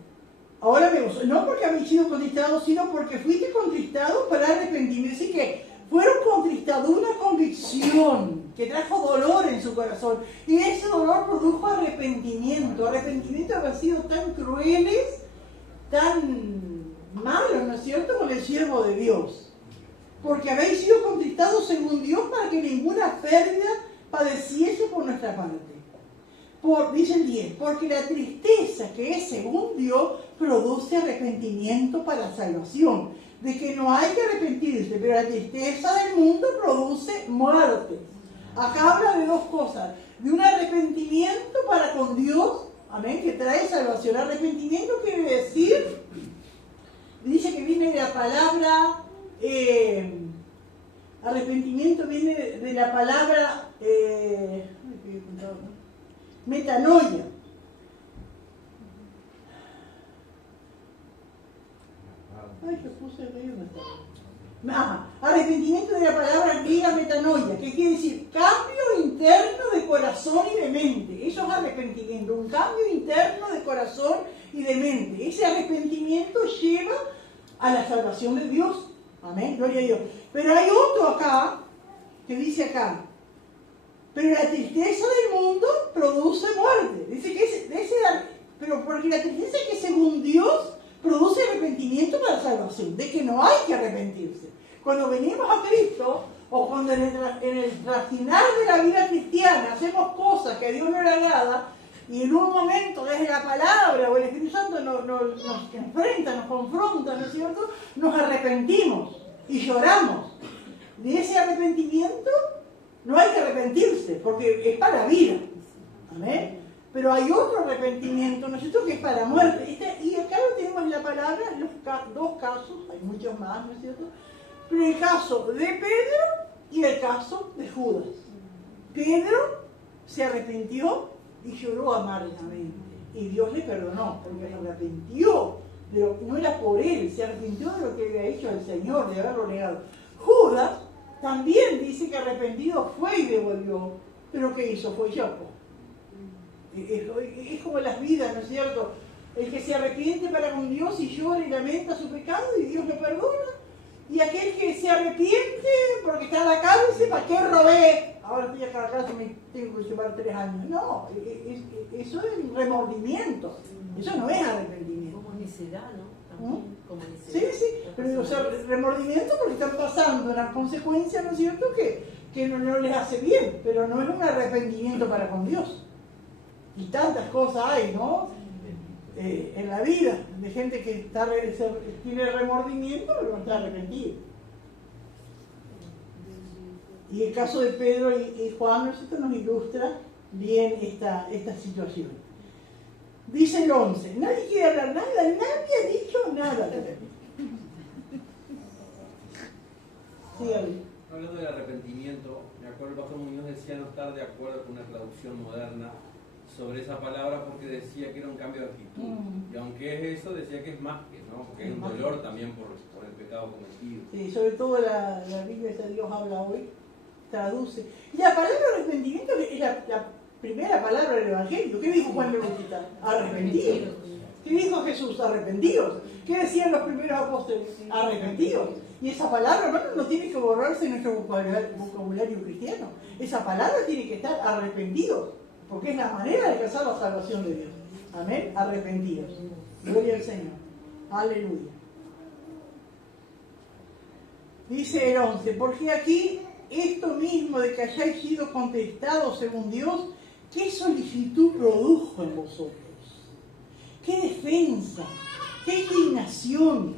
ahora me gozo, no porque habéis sido contristados, sino porque fuiste contristados para arrepentimiento. Así que fueron contristados, una convicción que trajo dolor en su corazón. Y ese dolor produjo arrepentimiento. Arrepentimiento había sido tan crueles, tan malo, ¿no es cierto?, con el siervo de Dios. Porque habéis sido contristados según Dios para que ninguna pérdida padeciese por nuestra parte. Dice el 10, porque la tristeza que es según Dios produce arrepentimiento para salvación, de que no hay que arrepentirse, pero la tristeza del mundo produce muerte. Acá habla de dos cosas, de un arrepentimiento para con Dios, amén, que trae salvación. Arrepentimiento quiere decir, dice que viene de la palabra, arrepentimiento viene de la palabra metanoia. Ay, yo puse arrepentimiento de la palabra griega metanoia, que quiere decir cambio interno de corazón y de mente. Eso es arrepentimiento, un cambio interno de corazón y de mente. Ese arrepentimiento lleva a la salvación de Dios. Amén, gloria a Dios. Pero hay otro acá, que dice acá, pero la tristeza del mundo produce muerte. Dice que pero porque la tristeza que según Dios produce arrepentimiento para la salvación, de que no hay que arrepentirse. Cuando venimos a Cristo, o cuando en el trajinar de la vida cristiana hacemos cosas que a Dios no le agrada, y en un momento desde la palabra o el Espíritu Santo nos enfrenta, nos confronta, ¿no es cierto?, nos arrepentimos y lloramos. De ese arrepentimiento no hay que arrepentirse, porque es para la vida. Amén. Pero hay otro arrepentimiento, ¿no es cierto?, que es para muerte. Y acá lo tenemos en la palabra, dos casos, hay muchos más, ¿no es cierto? Pero el caso de Pedro y el caso de Judas. Pedro se arrepintió y lloró amargamente. y Dios le perdonó, porque se arrepintió, no era por él, se arrepintió de lo que había hecho el Señor, de haberlo negado. Judas también dice que arrepentido fue y devolvió, pero ¿qué hizo? Fue Jacob. Es como las vidas, ¿no es cierto? El que se arrepiente para con Dios y llora y lamenta su pecado y Dios le perdona. Y aquel que se arrepiente porque está en la cárcel, ¿para qué robé? Ahora estoy acá a la casa y me tengo que llevar 3 años. No, eso es remordimiento. Eso no es arrepentimiento. Como necedad, ¿no? También, como Sí, necedad. sí, pero o sea, remordimiento porque están pasando unas consecuencias, ¿no es cierto?, que no les hace bien, pero no es un arrepentimiento para con Dios. Y tantas cosas hay, ¿no? En la vida, de gente que tiene remordimiento, pero no está arrepentido. Y el caso de Pedro y Juan, ¿no?, nos ilustra bien esta situación. Dice el 11, nadie quiere hablar nada, nadie ha dicho nada. Sí, Ari. Hablando del arrepentimiento, me acuerdo el pastor Muñoz decía no estar de acuerdo con una traducción moderna sobre esa palabra porque decía que era un cambio de actitud. Y aunque es eso, decía que es más que, ¿no? Porque hay un dolor también por el pecado cometido. Sí, sobre todo la Biblia de Dios habla hoy, traduce. Y la palabra arrepentimiento es la primera palabra del Evangelio. ¿Qué dijo Juan de Bautista? Arrepentidos. ¿Qué dijo Jesús? Arrepentidos. ¿Qué decían los primeros apóstoles? Arrepentidos. Y esa palabra, hermano, no tiene que borrarse en nuestro vocabulario cristiano. Esa palabra tiene que estar arrepentidos, porque es la manera de alcanzar la salvación de Dios. Amén. Arrepentidos. Gloria al Señor. Aleluya. Dice el 11, porque aquí esto mismo de que hayáis sido contestados según Dios, ¿qué solicitud produjo en vosotros? ¿Qué defensa? ¿Qué indignación?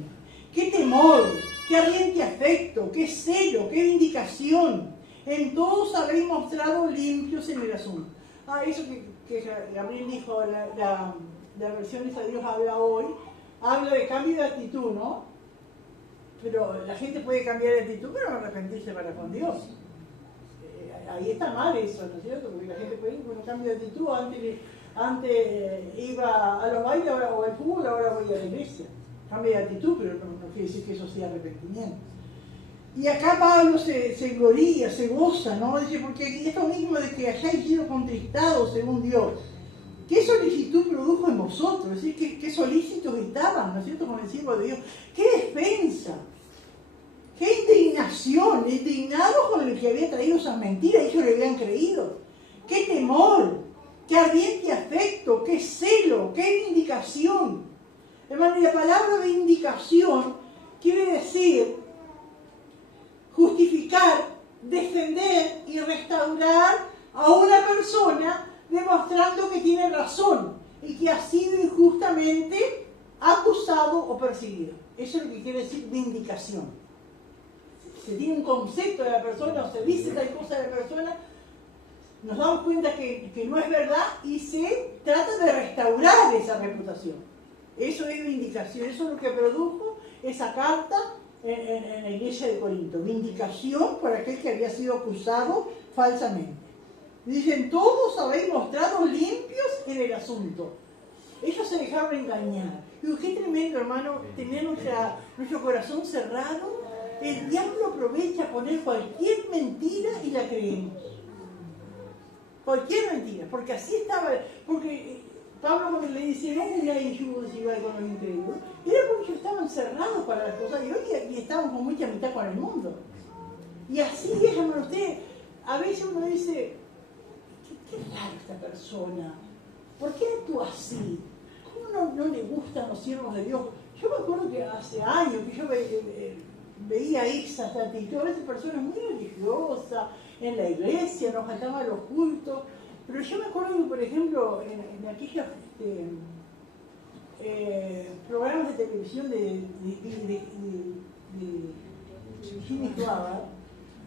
¿Qué temor? ¿Qué ardiente afecto? ¿Qué celo? ¿Qué vindicación? En todos habéis mostrado limpios en el asunto. Eso que Gabriel dijo, la versión esa de Dios habla hoy, habla de cambio de actitud, ¿no? Pero la gente puede cambiar de actitud, pero no arrepentirse para con Dios. Ahí está mal eso, ¿no es cierto? Porque la gente puede ir con un cambio de actitud. Antes iba a los bailes o al fútbol, ahora voy a la iglesia. Cambia de actitud, pero no quiere decir que eso sea arrepentimiento. Y acá Pablo se gloría, se goza, ¿no? Dice, porque esto mismo de que hayáis sido contristados según Dios, ¿qué solicitud produjo en vosotros? Es decir, ¿qué solícitos estaban, ¿no es cierto?, con el siervo de Dios. ¿Qué defensa? ¿Qué indignación? Indignados con el que había traído esas mentiras, ellos le habían creído. ¿Qué temor? ¿Qué ardiente afecto? ¿Qué celo? ¿Qué vindicación? Hermano, y la palabra vindicación quiere decir justificar, defender y restaurar a una persona demostrando que tiene razón y que ha sido injustamente acusado o perseguido. Eso es lo que quiere decir vindicación. Se tiene un concepto de la persona o se dice tal cosa de la persona, nos damos cuenta que no es verdad y se trata de restaurar esa reputación. Eso es vindicación, eso es lo que produjo esa carta en la iglesia de Corinto. Vindicación por aquel que había sido acusado falsamente. Dicen, todos habéis mostrado limpios en el asunto. Ellos se dejaron engañar. Digo, qué tremendo, hermano, tener nuestro corazón cerrado. El diablo aprovecha a poner cualquier mentira y la creemos. Cualquier mentira, porque así estaba. Porque Pablo, cuando le dice, no miráis yugos y vais con los incrédulos, era porque ellos estaban cerrados para las cosas y hoy estaban con mucha amistad con el mundo. Y así es, hermano, usted, a veces uno dice, qué raro esta persona, ¿por qué actúa así? ¿Cómo no le gustan los siervos de Dios? Yo me acuerdo que hace años que yo veía esas actitudes de personas muy religiosas en la iglesia, nos faltaban los cultos, pero yo me acuerdo que, por ejemplo, en aquellos programas de televisión de Jimmy Clover,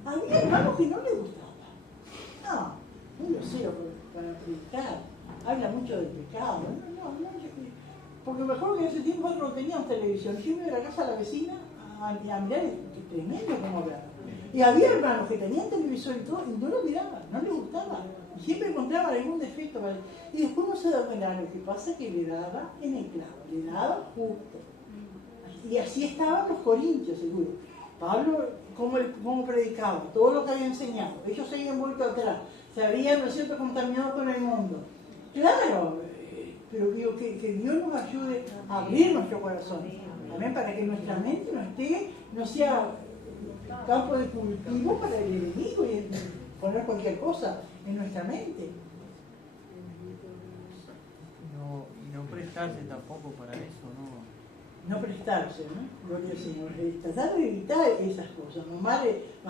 había hermanos que no le gustaba. No lo sé, para predicar, habla mucho del pecado, porque mejor que en ese tiempo no teníamos televisión. Yo iba a la casa de la vecina a mirar, qué tremendo cómo hablaba. Y había hermanos que tenían televisor y todo, y no lo miraban, no les gustaba. Y siempre encontraba algún defecto. Y después no se daba cuenta. Lo que pasa es que le daba en el clavo, le daba justo. Y así estaban los corintios, seguro. Pablo, cómo predicaba, todo lo que había enseñado. Ellos se habían vuelto atrás, se habían, ¿no es cierto?, contaminado con el mundo. Claro, pero digo que Dios nos ayude a abrir nuestro corazón. Amén, para que nuestra mente no sea campo de cultivo para el enemigo y poner cualquier cosa en nuestra mente. Y no prestarse tampoco para eso, ¿no? No prestarse, ¿no? Gloria al Señor. Tratar de evitar esas cosas. Más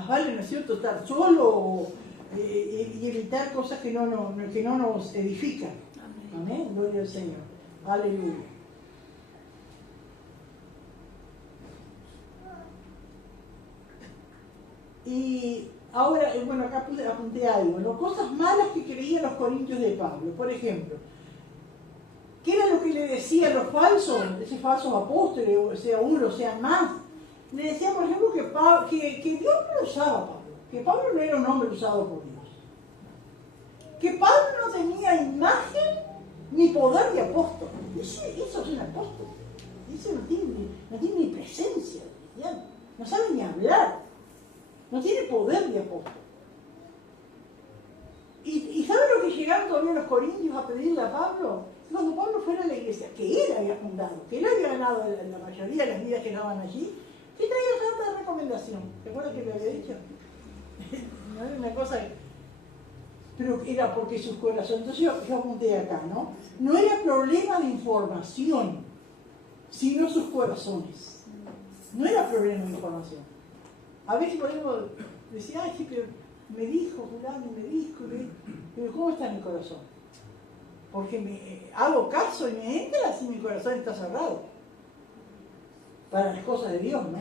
vale, ¿no es cierto?, estar solo y evitar cosas que no nos edifican. Amén. Gloria al Señor. Aleluya. Y ahora, bueno, acá apunté algo, ¿no? Cosas malas que creían los corintios de Pablo. Por ejemplo, ¿qué era lo que le decían los falsos, esos falsos apóstoles, sea uno, sea más? Le decían, por ejemplo, que Dios no lo usaba a Pablo, que Pablo no era un hombre usado por Dios, que Pablo no tenía imagen ni poder de apóstol. Eso es un apóstol. Eso no tiene ni presencia, no sabe ni hablar, no tiene poder de apóstol. ¿Y saben lo que llegaron todavía los corintios a pedirle a Pablo? Cuando Pablo fuera a la iglesia, que él había fundado, que él había ganado la mayoría de las vidas que daban allí, que traía carta de recomendación. ¿Te acuerdas que le había dicho? No era una cosa, pero era porque sus corazones. Entonces yo apunté acá, ¿no? No era problema de información, sino sus corazones. No era problema de información. A veces podemos decir, ay, sí, pero me dijo fulano, pero ¿cómo está mi corazón? Porque me hago caso y me entra si mi corazón está cerrado para las cosas de Dios, ¿no?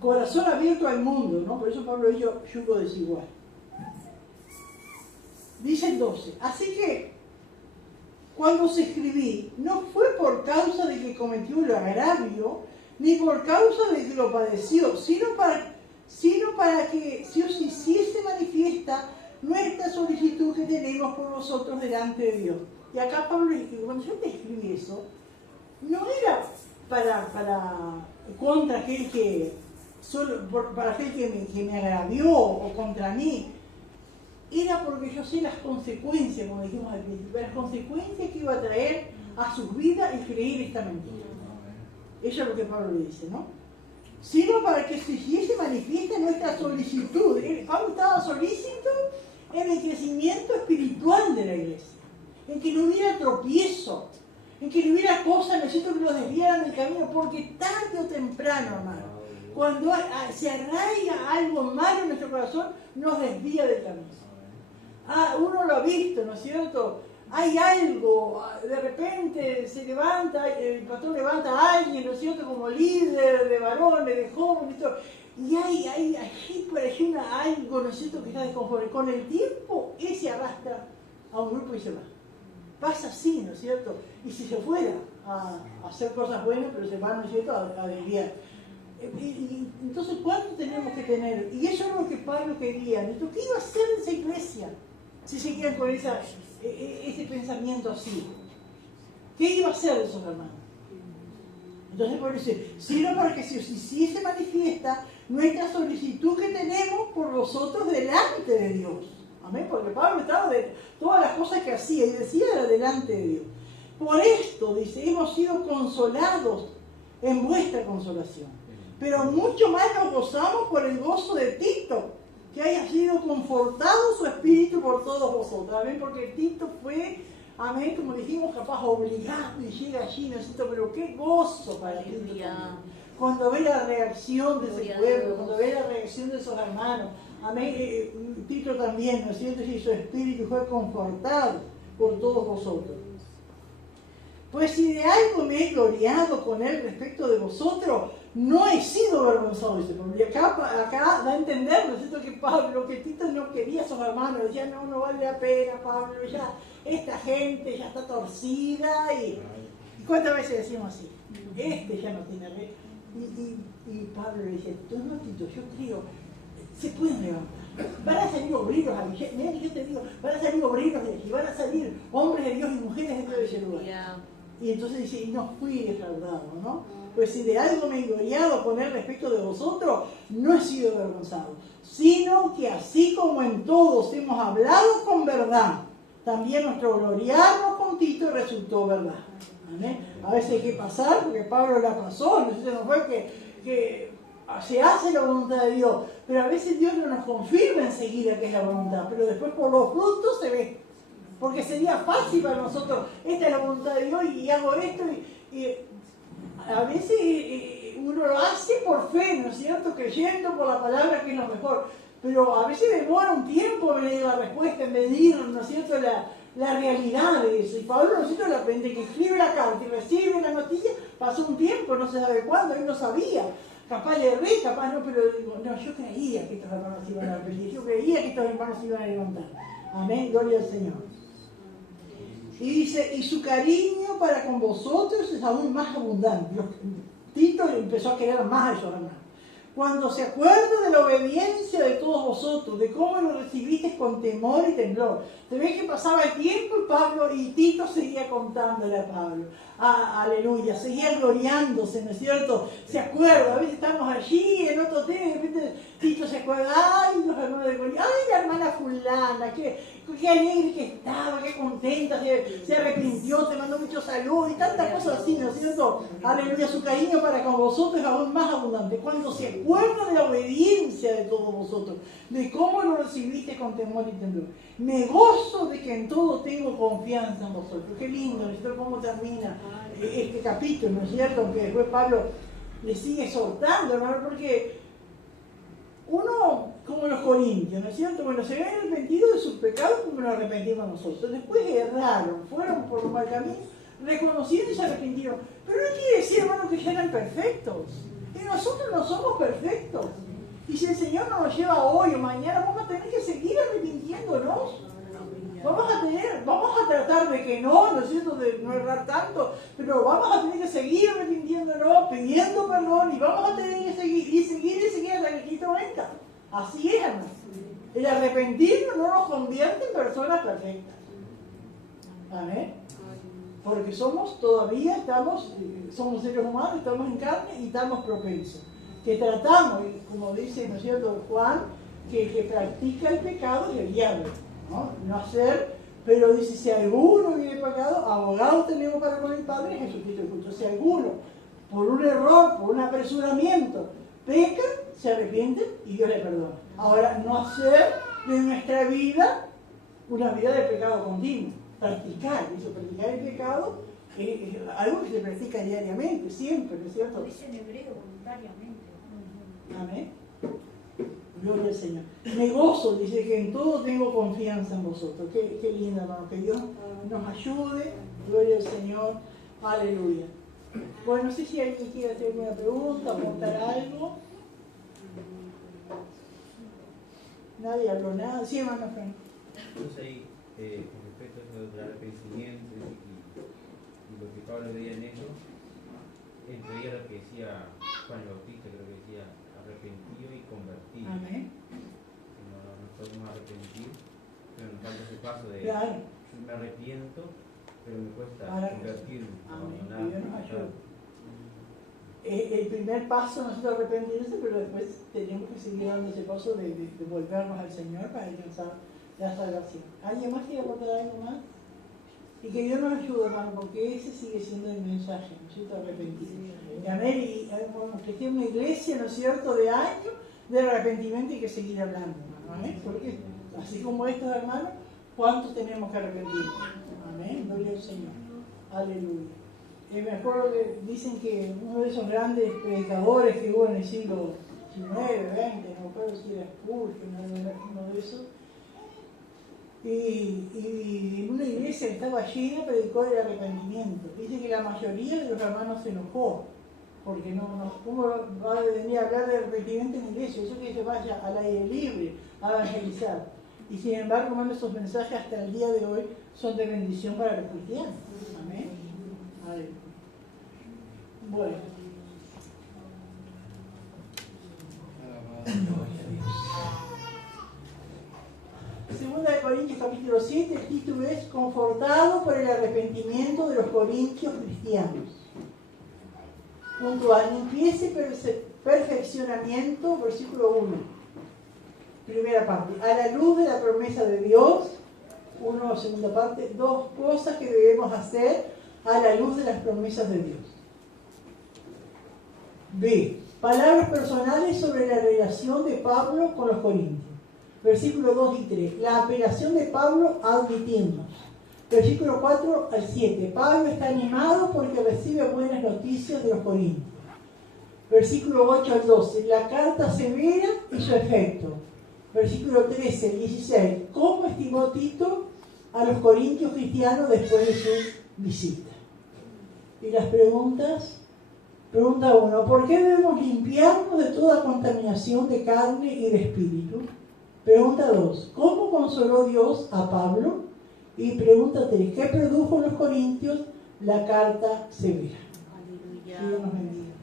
Corazón abierto al mundo, ¿no? Por eso Pablo dijo yugo desigual. Dice el 12, así que cuando os escribí, no fue por causa de que cometió el agravio, ni por causa de que lo padeció, sino para que se os hiciese manifiesta nuestra solicitud que tenemos por vosotros delante de Dios. Y acá Pablo dice, cuando yo te escribí eso, no era contra aquel que me agravió o contra mí, era porque yo sé las consecuencias, como dijimos al principio, las consecuencias que iba a traer a sus vidas el creer esta mentira. Eso es lo que Pablo le dice, ¿no? Sino para que se hiciese manifiesta nuestra solicitud. Pablo estaba solícito en el crecimiento espiritual de la iglesia, en que no hubiera tropiezo, en que no hubiera cosas, necesito que lo desviaran del camino, porque tarde o temprano, hermano, cuando se arraiga algo malo en nuestro corazón, nos desvía del camino. Uno lo ha visto, ¿no es cierto? Hay algo, de repente se levanta, el pastor levanta a alguien, ¿no es cierto?, como líder de varones, de jóvenes, y hay por allí algo, ¿no es cierto?, que está desconforme. Con el tiempo, él se arrastra a un grupo y se va. Pasa así, ¿no es cierto? Y si se fuera a hacer cosas buenas, pero se va, ¿no es cierto?, a desviar. Entonces, ¿cuánto tenemos que tener? Y eso es lo que Pablo quería. ¿Qué iba a hacer esa iglesia si seguían con ese pensamiento así? ¿Qué iba a hacer de esos hermanos? Entonces Pablo dice, sino para que se os hiciese manifiesta nuestra solicitud que tenemos por vosotros delante de Dios. Amén, porque Pablo estaba de todas las cosas que hacía y decía era delante de Dios. Por esto, dice, hemos sido consolados en vuestra consolación. Pero mucho más nos gozamos por el gozo de Tito, que haya sido confortado su espíritu por todos vosotros. Amén, porque Tito fue, amén, como dijimos, capaz obligado y llega allí, necesito, pero qué gozo para Tito. Cuando ve la reacción de ese pueblo, cuando ve la reacción de esos hermanos, amén, Tito también, ¿no es cierto? Y su espíritu fue confortado por todos vosotros. Pues si de algo me he gloriado con él respecto de vosotros, no he sido avergonzado, dice Pablo. Y acá da a entender, ¿no es cierto?, que Pablo, que Tito no quería a sus hermanos, decía, no vale la pena, Pablo, ya esta gente ya está torcida. ¿Y cuántas veces decimos así? Ya no tiene rey. Y Pablo le dice, no, Tito, yo creo, se pueden levantar. van a salir obreros, mira que yo te digo, van a salir obreros de aquí, van a salir hombres de Dios y mujeres de Dios de ese lugar. Y entonces dice, y no fui defraudado, ¿no? Pues si de algo me he gloriado poner respecto de vosotros, no he sido avergonzado, sino que así como en todos hemos hablado con verdad, también nuestro gloriarnos con Tito resultó verdad. ¿Amén? A veces hay que pasar, porque Pablo la pasó, no fue que se hace la voluntad de Dios, pero a veces Dios no nos confirma enseguida que es la voluntad, pero después por los frutos se ve. Porque sería fácil para nosotros, esta es la voluntad de Dios y hago esto, y a veces uno lo hace por fe, ¿no es cierto? Creyendo por la palabra que es lo mejor, pero a veces demora un tiempo en medir la respuesta, en medir, ¿no es cierto?, la realidad de eso. Y Pablo, ¿no es cierto?, la gente que escribe la carta y recibe la noticia, pasó un tiempo, no se sabe cuándo, él no sabía. Capaz le erré, capaz no, pero digo, no, yo creía que estos hermanos iban a arrepentir, yo creía que estos hermanos iban a levantar. Amén, gloria al Señor. Y dice, y su cariño para con vosotros es aún más abundante. Tito empezó a querer más a esos hermanos. Cuando se acuerda de la obediencia de todos vosotros, de cómo lo recibisteis con temor y temblor. Se ve que pasaba el tiempo y Pablo y Tito seguía contándole a Pablo. Aleluya, seguía gloriándose, ¿no es cierto? Se acuerda, a veces estamos allí en otro tema, de repente Tito se acuerda, ay, los hermanos de Gloria, ay, la hermana fulana, qué alegre que estaba, qué contenta, se arrepintió, te mandó muchos saludos y tantas cosas así, ¿no es cierto? Aleluya, su cariño para con vosotros es aún más abundante. Cuando se acuerda de la obediencia de todos vosotros, de cómo lo recibiste con temor y temblor. Me gozo de que en todo tengo confianza en vosotros. Qué lindo, ¿no es cierto? Cómo termina este capítulo, ¿no es cierto? Aunque después Pablo le sigue exhortando, ¿no? Porque uno, como los corintios, ¿no es cierto? Bueno, se habían arrepentido de sus pecados como nos arrepentimos nosotros. Después erraron, fueron por un mal camino, reconocieron y se arrepintieron. Pero no quiere decir, hermano, que ya eran perfectos. Y nosotros no somos perfectos. Y si el Señor no nos lleva hoy o mañana, vamos a tener que seguir arrepintiéndonos. Vamos a tratar de que no es cierto, de no errar tanto, pero vamos a tener que seguir arrepintiéndonos, pidiendo perdón, y vamos a tener que seguir hasta que Cristo venga. Así es, hermano. El arrepentirnos no nos convierte en personas perfectas. Amén. Porque somos somos seres humanos, estamos en carne y estamos propensos. Que tratamos, como dice, ¿no es cierto?, Juan, que practica el pecado y el diablo. No hacer, pero dice, si alguno viene pecado, abogado tenemos para con el Padre, Jesucristo justo. Si alguno, por un error, por un apresuramiento, peca, se arrepiente y Dios le perdona. Ahora, no hacer de nuestra vida una vida de pecado continuo. Practicar el pecado es algo que se practica diariamente, siempre, ¿no es cierto? Lo dice en hebreo, voluntariamente. Amén. Gloria al Señor. Me gozo, dice, que en todo tengo confianza en vosotros. Qué lindo, hermano. Que Dios nos ayude. Gloria al Señor. Aleluya. Bueno, no sé si alguien quiere hacer alguna pregunta, aportar algo. Nadie habló nada. Sí, hermano Frank. Entonces ahí, con respecto a eso del arrepentimiento y lo que Pablo veía en eso, él veía lo que decía Juan el Bautista, creo que decía arrepentido y convertido. Amén. No nos podemos arrepentir, pero nos falta ese paso de Claro. yo me arrepiento, pero me cuesta convertirme. Amén. Abandonar, Dios nos ayude. El primer paso no es arrepentirse, pero después tenemos que seguir dando ese paso de volvernos al Señor para alcanzar la salvación. ¿Alguien más quiere aportar algo más? Y que Dios nos ayude, hermano, porque ese sigue siendo el mensaje, ¿no es cierto? Arrepentirse. Amén. Y que tiene una iglesia, ¿no es cierto?, de años de arrepentimiento y hay que seguir hablando, hermano. Amén. Porque así como estos hermanos, ¿cuántos tenemos que arrepentirnos? Amén. Gloria al Señor. Aleluya. Me acuerdo que dicen que uno de esos grandes predicadores que hubo en el siglo XIX, XX, no recuerdo si era Spurgeon, uno de esos, y en una iglesia que estaba llena predicó el arrepentimiento. Dice que la mayoría de los hermanos se enojó, porque ¿cómo va a venir a hablar de arrepentimiento en la iglesia? Eso que se vaya al aire libre a evangelizar. Y sin embargo, hermano, esos mensajes hasta el día de hoy son de bendición para los cristianos. Amén. Bueno. 2 Corintios capítulo 7, el título es Confortado por el arrepentimiento de los corintios cristianos. Punto A, empiece perfeccionamiento, versículo 1. Primera parte, a la luz de la promesa de Dios. 1, segunda parte, 2 cosas que debemos hacer a la luz de las promesas de Dios. B, palabras personales sobre la relación de Pablo con los corintios. Versículos 2 y 3, la apelación de Pablo a admitirnos. Versículo 4 al 7, Pablo está animado porque recibe buenas noticias de los corintios. Versículo 8 al 12, la carta severa y su efecto. Versículo 13 al 16, ¿cómo estimó Tito a los corintios cristianos después de su visita? Y las preguntas. Pregunta 1, ¿por qué debemos limpiarnos de toda contaminación de carne y de espíritu? Pregunta 2, ¿cómo consoló Dios a Pablo? Y pregunta 3, ¿qué produjo en los corintios la carta severa? Aleluya. Dios nos bendiga.